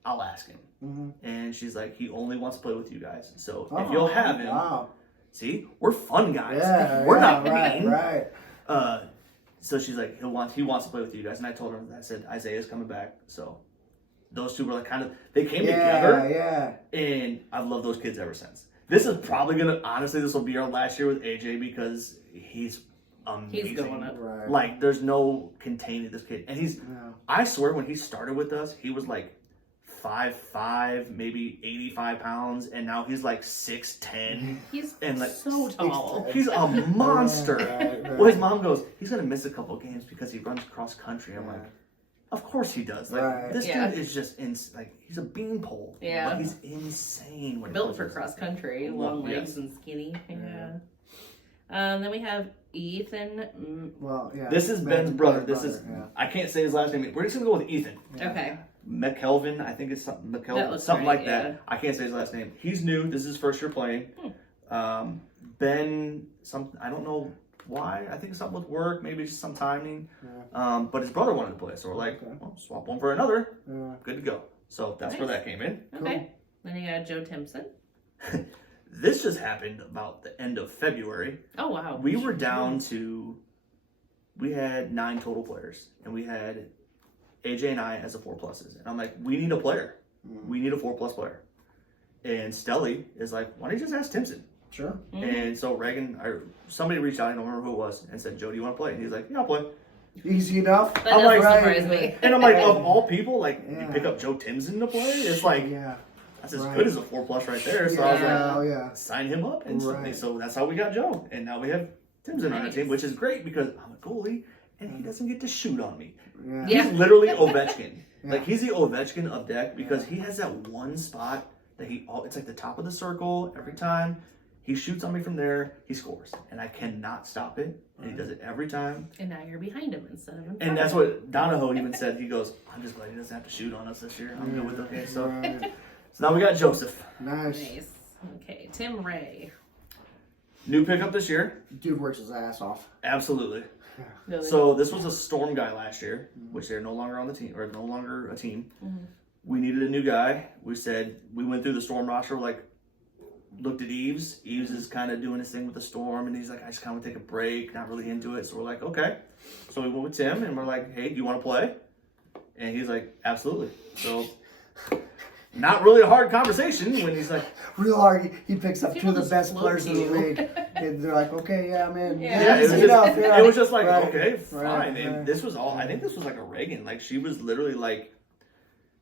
I'll ask him. Mm-hmm. And she's like, he only wants to play with you guys. So Oh, if you'll have him, wow. see, we're fun guys. Yeah, we're yeah, not right, mean. Right. So she's like, he wants to play with you guys. And I told her, I said, Isaiah's coming back. So those two were like they came together. Yeah. And I've loved those kids ever since. This is probably honestly, this will be our last year with AJ because he's amazing. He's going up. Right. Like, there's no containing this kid. And Yeah. I swear, when he started with us, he was like 5'5", maybe 85 pounds, and now he's like 6'10". He's And, like, so tall. He's a monster. Right. Well, his mom goes, he's going to miss a couple games because he runs cross country. I'm like, of course he does. Like, Right. this Yeah. dude is just, he's a beanpole. Yeah. Like, he's insane. When he Built goes for with cross us. country, Well, long legs yes. and skinny. Yeah. Yeah. Then we have Ethan. Well, yeah. This is Ben's brother. Ben's This is, brother, I can't say his last name. We're just going to go with Ethan. Okay. McKelvin, I think it's something That McKelvin, looks something right, like yeah. that. I can't say his last name. He's new. This is his first year playing. Ben, I don't know why. I think it's something with work, maybe just some timing. But his brother wanted to play, so we're like, well, swap one for another. Good to go. So that's where that came in. Okay. Then you got Joe Timpson. This just happened about the end of February. Oh wow. We were down to, we had 9 total players, and we had AJ and I as the 4 pluses. And I'm like, we need a player. We need a 4+ player. And Stelly is like, why don't you just ask Timpson? Sure. And so Reagan, or somebody reached out, I don't remember who it was, and said, Joe, do you want to play? And he's like, yeah, I'll play. Easy enough. That I'm doesn't like, surprise me. And I'm like, of all people, like, you pick up Joe Timpson to play? It's like, that's as good as a 4+ right there. So I was like, sign him up instantly. So that's how we got Joe. And now we have Timpson on our team, which is great because I'm a goalie and he doesn't get to shoot on me. He's literally Ovechkin. Like, he's the Ovechkin of deck because he has that one spot that it's like the top of the circle every time. He shoots on me from there, he scores. And I cannot stop it. And he does it every time. And now you're behind him instead of in front And that's of him. what Donahoe even said. He goes, I'm just glad he doesn't have to shoot on us this year. I'm good with okay. So now we got Joseph. Nice. Okay, Tim Ray. New pickup this year. Dude works his ass off. Absolutely. Really? So this was a Storm guy last year, which they're no longer on the team, or no longer a team. We needed a new guy. We went through the Storm roster, looked at Eves. Eves is kind of doing his thing with the Storm, and he's like, I just kind of want to take a break, not really into it. So we're like, okay. So we went with Tim, and we're like, hey, do you want to play? And he's like, absolutely. So not really a hard conversation when he's like, real hard. He picks up 2 of the best float players in the you. league. And they're like, okay, yeah, I'm in. Yeah, it was just like, okay, fine. And this was all, I think this was like a Reagan. Like, she was literally like,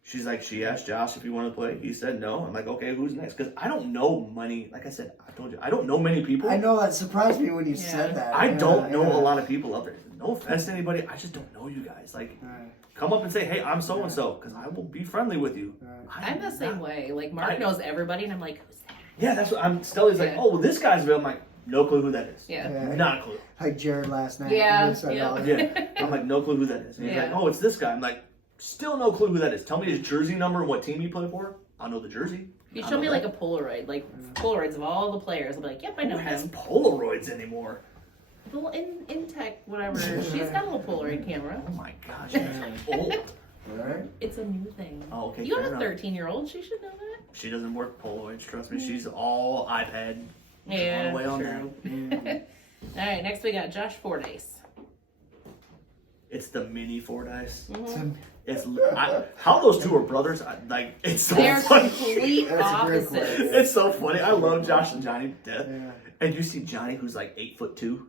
she asked Josh if he wanted to play. He said no. I'm like, okay, who's next? Because I don't know many, like I said, I told you, I don't know many people. I know that surprised me when you said that. I don't know a lot of people out there. No offense to anybody, I just don't know you guys. Like, come up and say, hey, I'm so-and-so, because I will be friendly with you. I'm the same way. Like, Mark knows everybody, and I'm like, who's that? Yeah, that's what Stelly's like, oh, well, this guy's available. I'm like, no clue who that is. Not a clue. Like Jared last night. Yeah. I'm like, no clue who that is. And he's like, oh, it's this guy. I'm like, still no clue who that is. Tell me his jersey number and what team he played for. I'll know the jersey. You show me like a Polaroid, like Polaroids of all the players. I'll be like, yep, I know Who has him. Polaroids anymore? Well, in tech, whatever. She's got a little Polaroid camera. Oh my gosh, she's old. Right? It's a new thing. Oh, okay. You have a 13-year-old. She should know that. She doesn't work Polaroids, trust me. She's all iPad. Yeah. All the way on true. All right, next we got Josh Fordyce. It's the mini Fordyce. It's How those two are brothers, it's so They're funny. complete That's a great opposites. It's so funny. I love Josh and Johnny to death. Yeah. And you see Johnny who's like 8'2",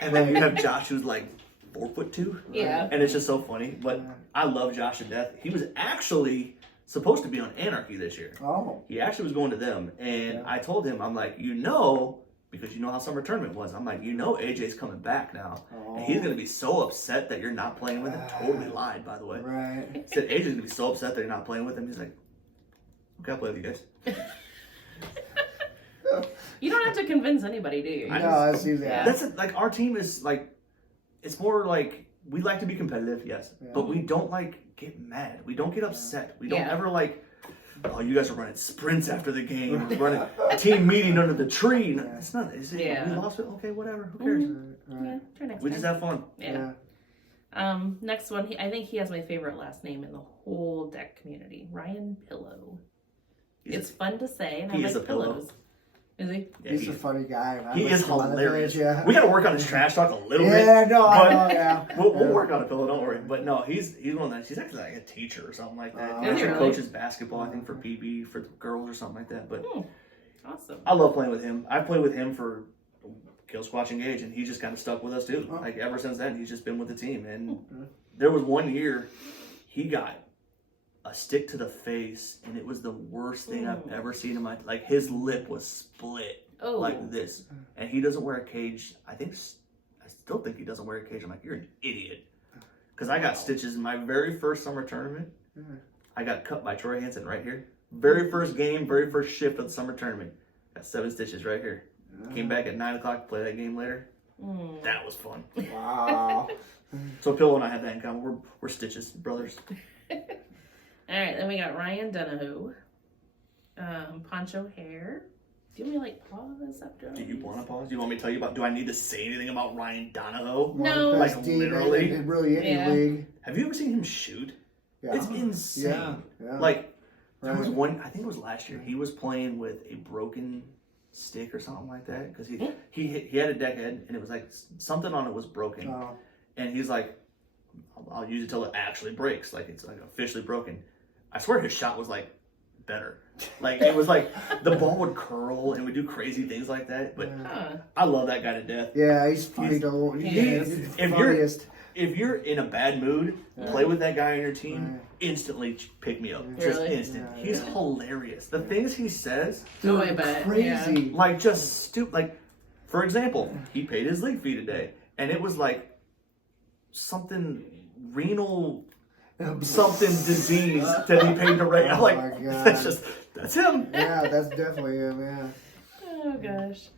and then you have Josh who's like 4'2". Yeah. And it's just so funny. But I love Josh to death. He was actually supposed to be on Anarchy this year. Oh. He actually was going to them, and I told him, I'm like, because you know how summer tournament was. I'm like, AJ's coming back now, and he's gonna be so upset that you're not playing with him. Totally lied, by the way. Right. Said AJ's gonna be so upset that you're not playing with him. He's like, okay, I'll play with you guys. You don't have to convince anybody, do you? No, I see that. That's it. Like, our team is like, it's more like we like to be competitive, yes, but we don't get mad. We don't get upset. We don't ever oh, you guys are running sprints after the game. We're running a team meeting under the tree. No, it's not. We lost it. Okay, whatever. Who cares? Yeah, try next We time. just have fun. Yeah. Next one. I think he has my favorite last name in the whole deck community. Ryan Pillow. It's fun to say, and I he is like a pillow. pillows. Is he? Yeah, He's a funny guy. He is hilarious. Yeah. We got to work on his trash talk a little bit. Yeah, no, I but know, yeah. We'll work on it, Pillow. Don't worry. But no, he's one of that. He's actually like a teacher or something like that. He Is he actually really? coaches basketball, I think, for PB, for girls or something like that. But Awesome. I love playing with him. I played with him for Kill Squatch Engage, and he just kind of stuck with us too. Like, ever since then, he's just been with the team. And there was one year he got a stick to the face, and it was the worst thing I've ever seen in my his lip was split like this, and he doesn't wear a cage. I still think he doesn't wear a cage. I'm like, you're an idiot, because I got stitches in my very first summer tournament. I got cut by Troy Hansen right here. Very first game, very first shift of the summer tournament. Got 7 stitches right here. Came back at 9 o'clock to play that game later. That was fun. Wow. So Pillow and I have that in common. We're stitches brothers. All right, then we got Ryan Donahue, Poncho Hare. Do you want me to pause after? Do you want to pause? Do you want me to tell you about? Do I need to say anything about Ryan Donahoe? No. Best Like, team literally? in really any league. Have you ever seen him shoot? Yeah. It's insane. Yeah. Like there Right. was one. I think it was last year. He was playing with a broken stick or something like that because he had a deckhead and it was like something on it was broken, and he's like, I'll use it till it actually breaks, like it's like officially broken. I swear his shot was like better. Like it was like the ball would curl and would do crazy things like that. But I love that guy to death. Yeah, he's funny though. He's funniest. If you're in a bad mood, play with that guy on your team. Instantly pick me up. Just Really? instant. He's hilarious. The things he says, Oh, I bet. Crazy. like just stupid. Like for example, he paid his league fee today, and it was like something renal. Something disease that he paid to Ray. I'm like, my God. that's him. Yeah, that's definitely him. Yeah. Oh gosh.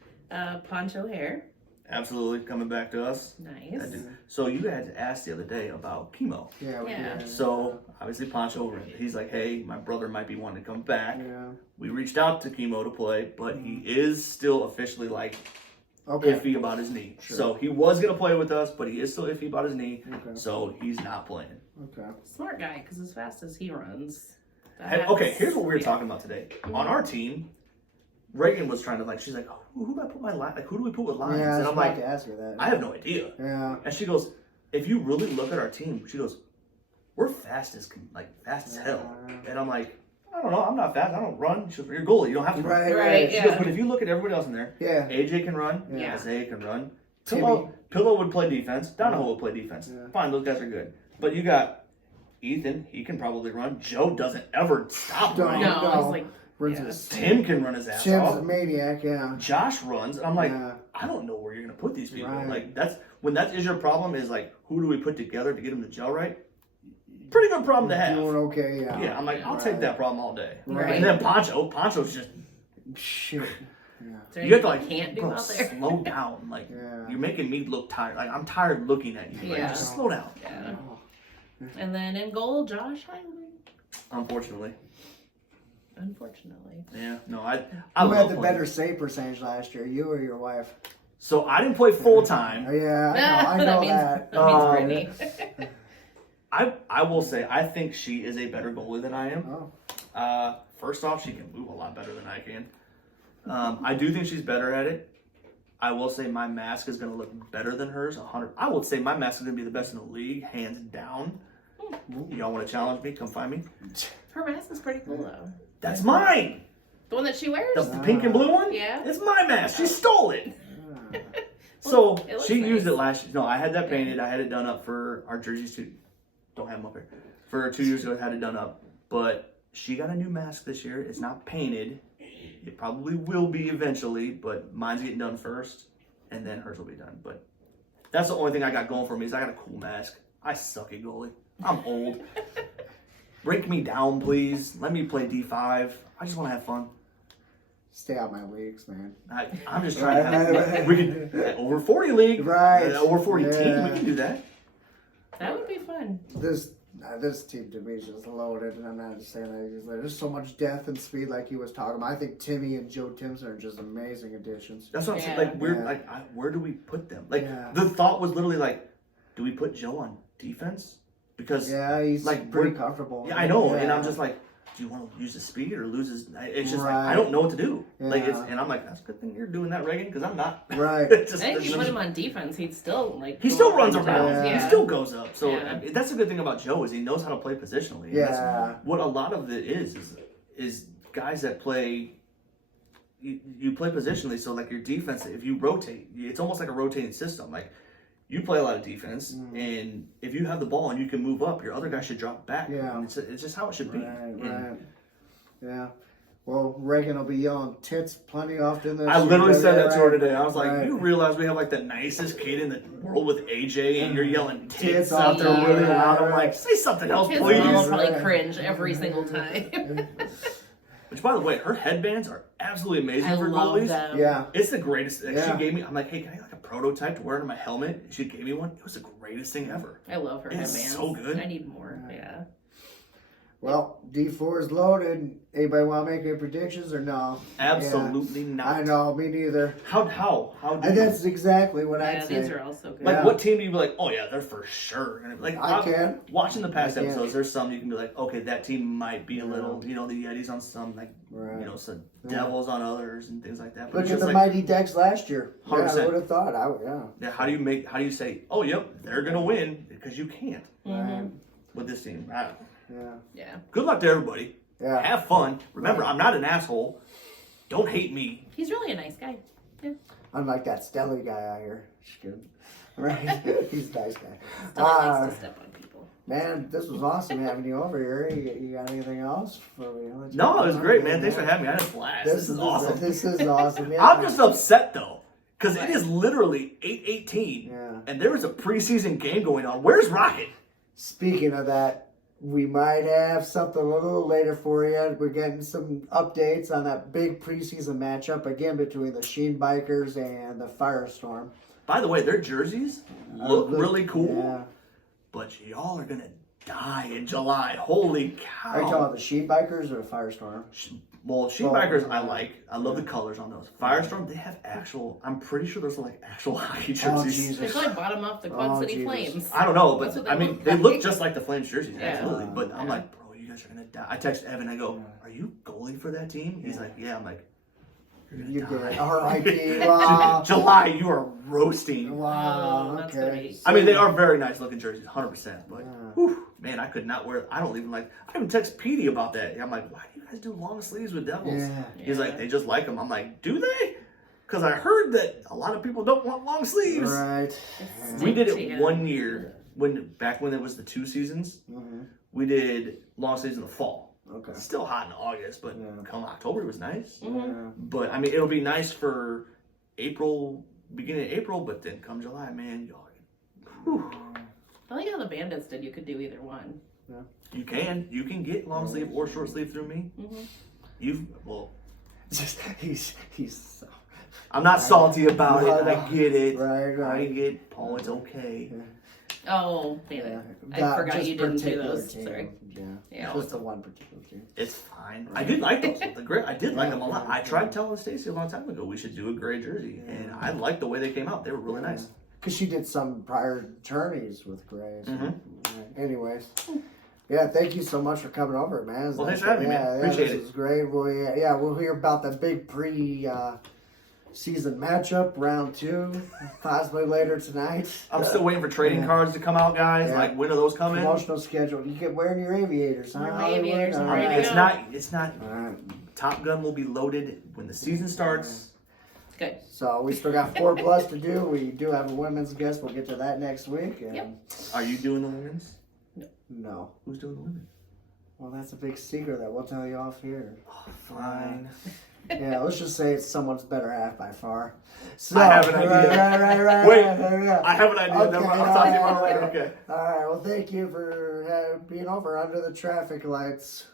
Poncho Hare. Absolutely coming back to us. Nice. So you had asked the other day about chemo. Yeah. Yeah. So obviously Poncho, he's like, hey, my brother might be wanting to come back. Yeah. We reached out to chemo to play, but he is still officially like Okay. iffy about his knee. Sure. So he was gonna play with us, but he is still iffy about his knee. Okay. So he's not playing. Okay. Smart guy, because as fast as he runs. Okay, here's what we were talking about today. On our team, Reagan was trying to she's like, who do I put my line? Like, who do we put with lines? Yeah, I and was I'm about like, to ask her that. I have no idea. Yeah. And she goes, if you really look at our team, she goes, we're fast as hell. And I'm like, I don't know, I'm not fast. I don't run. She goes, you're a goalie. You don't have to run. Right, She goes, but if you look at everybody else in there, Yeah. AJ can run, Yeah. Isaiah can run, Timmy. Pillow would play defense, Donahoe would play defense. Yeah. Fine, those guys are good. But you got Ethan, he can probably run. Joe doesn't ever stop running. No, No. he's like, Runs yeah. his- Tim can run his ass Tim's off. a maniac. Yeah. Josh runs, and I'm like, Yeah. I don't know where you're gonna put these people. Right. Like that's when that is your problem. Is like, who do we put together to get them to gel right? Pretty good problem to have. Doing okay. Yeah. Yeah, I'm like, I'll take that problem all day. Right. And then Poncho's just Shit. Yeah. Is there you have to anything can't do bro, out there. slow down. Like Yeah. you're making me look tired. Like I'm tired looking at you. Like, Yeah. just slow down. Yeah. Oh. And then in goal, Josh Hileman. Unfortunately. Unfortunately. Yeah. No, I Who love had the playing. better save percentage last year? You or your wife? So I didn't play full time. Yeah, I know that that. means Brittany. I will say I think she is a better goalie than I am. Oh. First off, she can move a lot better than I can. I do think she's better at it. I will say my mask is going to look better than hers. 100. I would say my mask is going to be the best in the league, hands down. Y'all want to challenge me? Come find me. Her mask is pretty cool though. That's mine. The one that she wears. The pink and blue one. Yeah. It's my mask. She stole it. Ah. So it looks she used nice. it last year. No, I had that painted. I had it done up for our jerseys too. Don't have them up here. For 2 years ago, I had it done up. But she got a new mask this year. It's not painted. It probably will be eventually, but mine's getting done first, and then hers will be done. But that's the only thing I got going for me is I got a cool mask. I suck at goalie. I'm old. Break me down, please. Let me play D5. I just want to have fun. Stay out my leagues, man. I'm just trying to have. We can over 40 league, Right. Over 40 team. Yeah. We can do that. That would be fun. This team to me is just loaded, and I'm not just saying that. There's so much depth and speed, like he was talking about. I think Timmy and Joe Timson are just amazing additions. That's what I'm saying. Yeah. Like we're Yeah. where do we put them? Like Yeah. the thought was literally like, do we put Joe on defense? Because Yeah, he's like, pretty we're- comfortable. yeah, I know, and Yeah. I'm just like, do you want to use his speed or lose his? It's just like Right. I don't know what to do. Like it's, Yeah. and I'm like, that's a good thing you're doing that, Reagan, because I'm not. Right. It's just, I think if it's you put just- him on defense, he'd still he still runs around. around. Yeah. He still goes up. So Yeah. that's a good thing about Joe is he knows how to play positionally. And Yeah. that's what a lot of it is guys that play. You play positionally, so like your defense, if you rotate, it's almost like a rotating system. Like you play a lot of defense, and if you have the ball and you can move up, your other guy should drop back. Yeah. And it's just how it should be. Right, And right. Yeah. Well, Reagan will be yelling tits plenty often this I literally year. said that to her Right. today. I was like, Right. you realize we have like the nicest kid in the world with AJ, and you're yelling tits Tits out there out really there. loud. I'm like, say something else, His please. mom will probably Right. cringe every single time. Which, by the way, her headbands are absolutely amazing I for love goalies. them. Yeah. It's the greatest. Like, Yeah. She gave me. I'm like, hey, can I get like a prototype to wear under my helmet? She gave me one. It was the greatest thing ever. I love her It's headbands. so good. I need more. Yeah. Well, D4 is loaded. Anybody want to make any predictions or no? Absolutely not. I know, me neither. How do And you? that's exactly what I'd say. These are all so good. Like, Yeah. what team do you be like, oh, yeah, they're for sure. And like, I can. Watching the past I can. episodes, there's some you can be like, okay, that team might be a little, the Yetis on some, like, some Devils on others and things like that. But Look it's at just the like, Mighty Ducks last year. 100%. Yeah, I would have thought. yeah, how do you say, oh, yep, they're going to win? Because you can't Right. with this team. Yeah. Good luck to everybody. Yeah. Have fun. Remember, I'm not an asshole. Don't hate me. He's really a nice guy. Yeah. Unlike that Stelly guy out here. Just kidding. Right? He's a nice guy. Still likes to step on people. Man, this was awesome having you over here. You got anything else for me? No, it was great, man. Thanks for having me. I had a blast. This is awesome. This is awesome. Yeah. I'm just upset, though, because it is literally 8:18, and there was a preseason game going on. Where's Rocket? Speaking of that, we might have something a little later for you. We're getting some updates on that big preseason matchup again between the Sheen Bikers and the Firestorm. By the way, their jerseys look really cool, Yeah. but y'all are going to die in July. Holy cow. Are you talking about the Sheen Bikers or the Firestorm? Well, Sheen Bikers I like. I love the colors on those. Firestorm, they have actual, I'm pretty sure those are like actual hockey jerseys. They probably bought him off the Quad City Flames. I don't know, That's but what I mean, look they like. look just like the Flames jerseys, Yeah. absolutely. But I'm like, bro, you guys are going to die. I text Evan, I go, are you goalie for that team? He's like, yeah. I'm like, You did. R.I.P. Wow. July, you are roasting. Wow. Oh, that's gonna Okay. be- I mean, they are very nice looking jerseys, 100%. But, whew, man, I could not wear. I don't even like. I even text Petey about that. I'm like, why do you guys do long sleeves with Devils? Yeah. He's like, they just like them. I'm like, do they? Because I heard that a lot of people don't want long sleeves. Right. We did it 1 year back when it was the 2 seasons. Mm-hmm. We did long sleeves in the fall. Okay. It's still hot in August, but come October it was nice. Yeah. But I mean, it'll be nice for April, beginning of April. But then come July, man, y'all. Whew. I like how the Bandits did. You could do either one. You can get long sleeve or short sleeve through me. Just he's so. I'm not salty about it. No. I get it. Right. I get Paul. It's okay. Oh, damn it. I forgot you didn't do those. Team. Sorry. Yeah. Just the one particular team. It's fine. I did like those. I did like them a lot. I tried telling Stacy a long time ago we should do a gray jersey, and I liked the way they came out. They were really nice. Because she did some prior tourneys with Gray. So. Mm-hmm. Anyways. Yeah, thank you so much for coming over, man. Well, thanks for having me, man. Appreciate it. This is great. Well, we'll hear about the big season matchup, round 2, possibly later tonight. I'm still waiting for trading cards to come out, guys. Yeah. Like, when are those coming? Promotional schedule. You get wearing your aviators, huh? Your aviators, Hollywood? I'm ready to It's go. not. It's not. All right. Top Gun will be loaded when the season starts. Good. So we still got 4 plus to do. We do have a women's guest. We'll get to that next week. And Yep. Are you doing the women's? No. Who's doing the women's? Well, that's a big secret that we'll tell you off here. Oh, fine. Yeah, let's just say it's someone's better half by far. So, I have an idea. Right. Wait, Yeah. I have an idea. Okay, Never mind. I'll talk to you about it all later. right. Okay. All right. Well, thank you for being over under the traffic lights.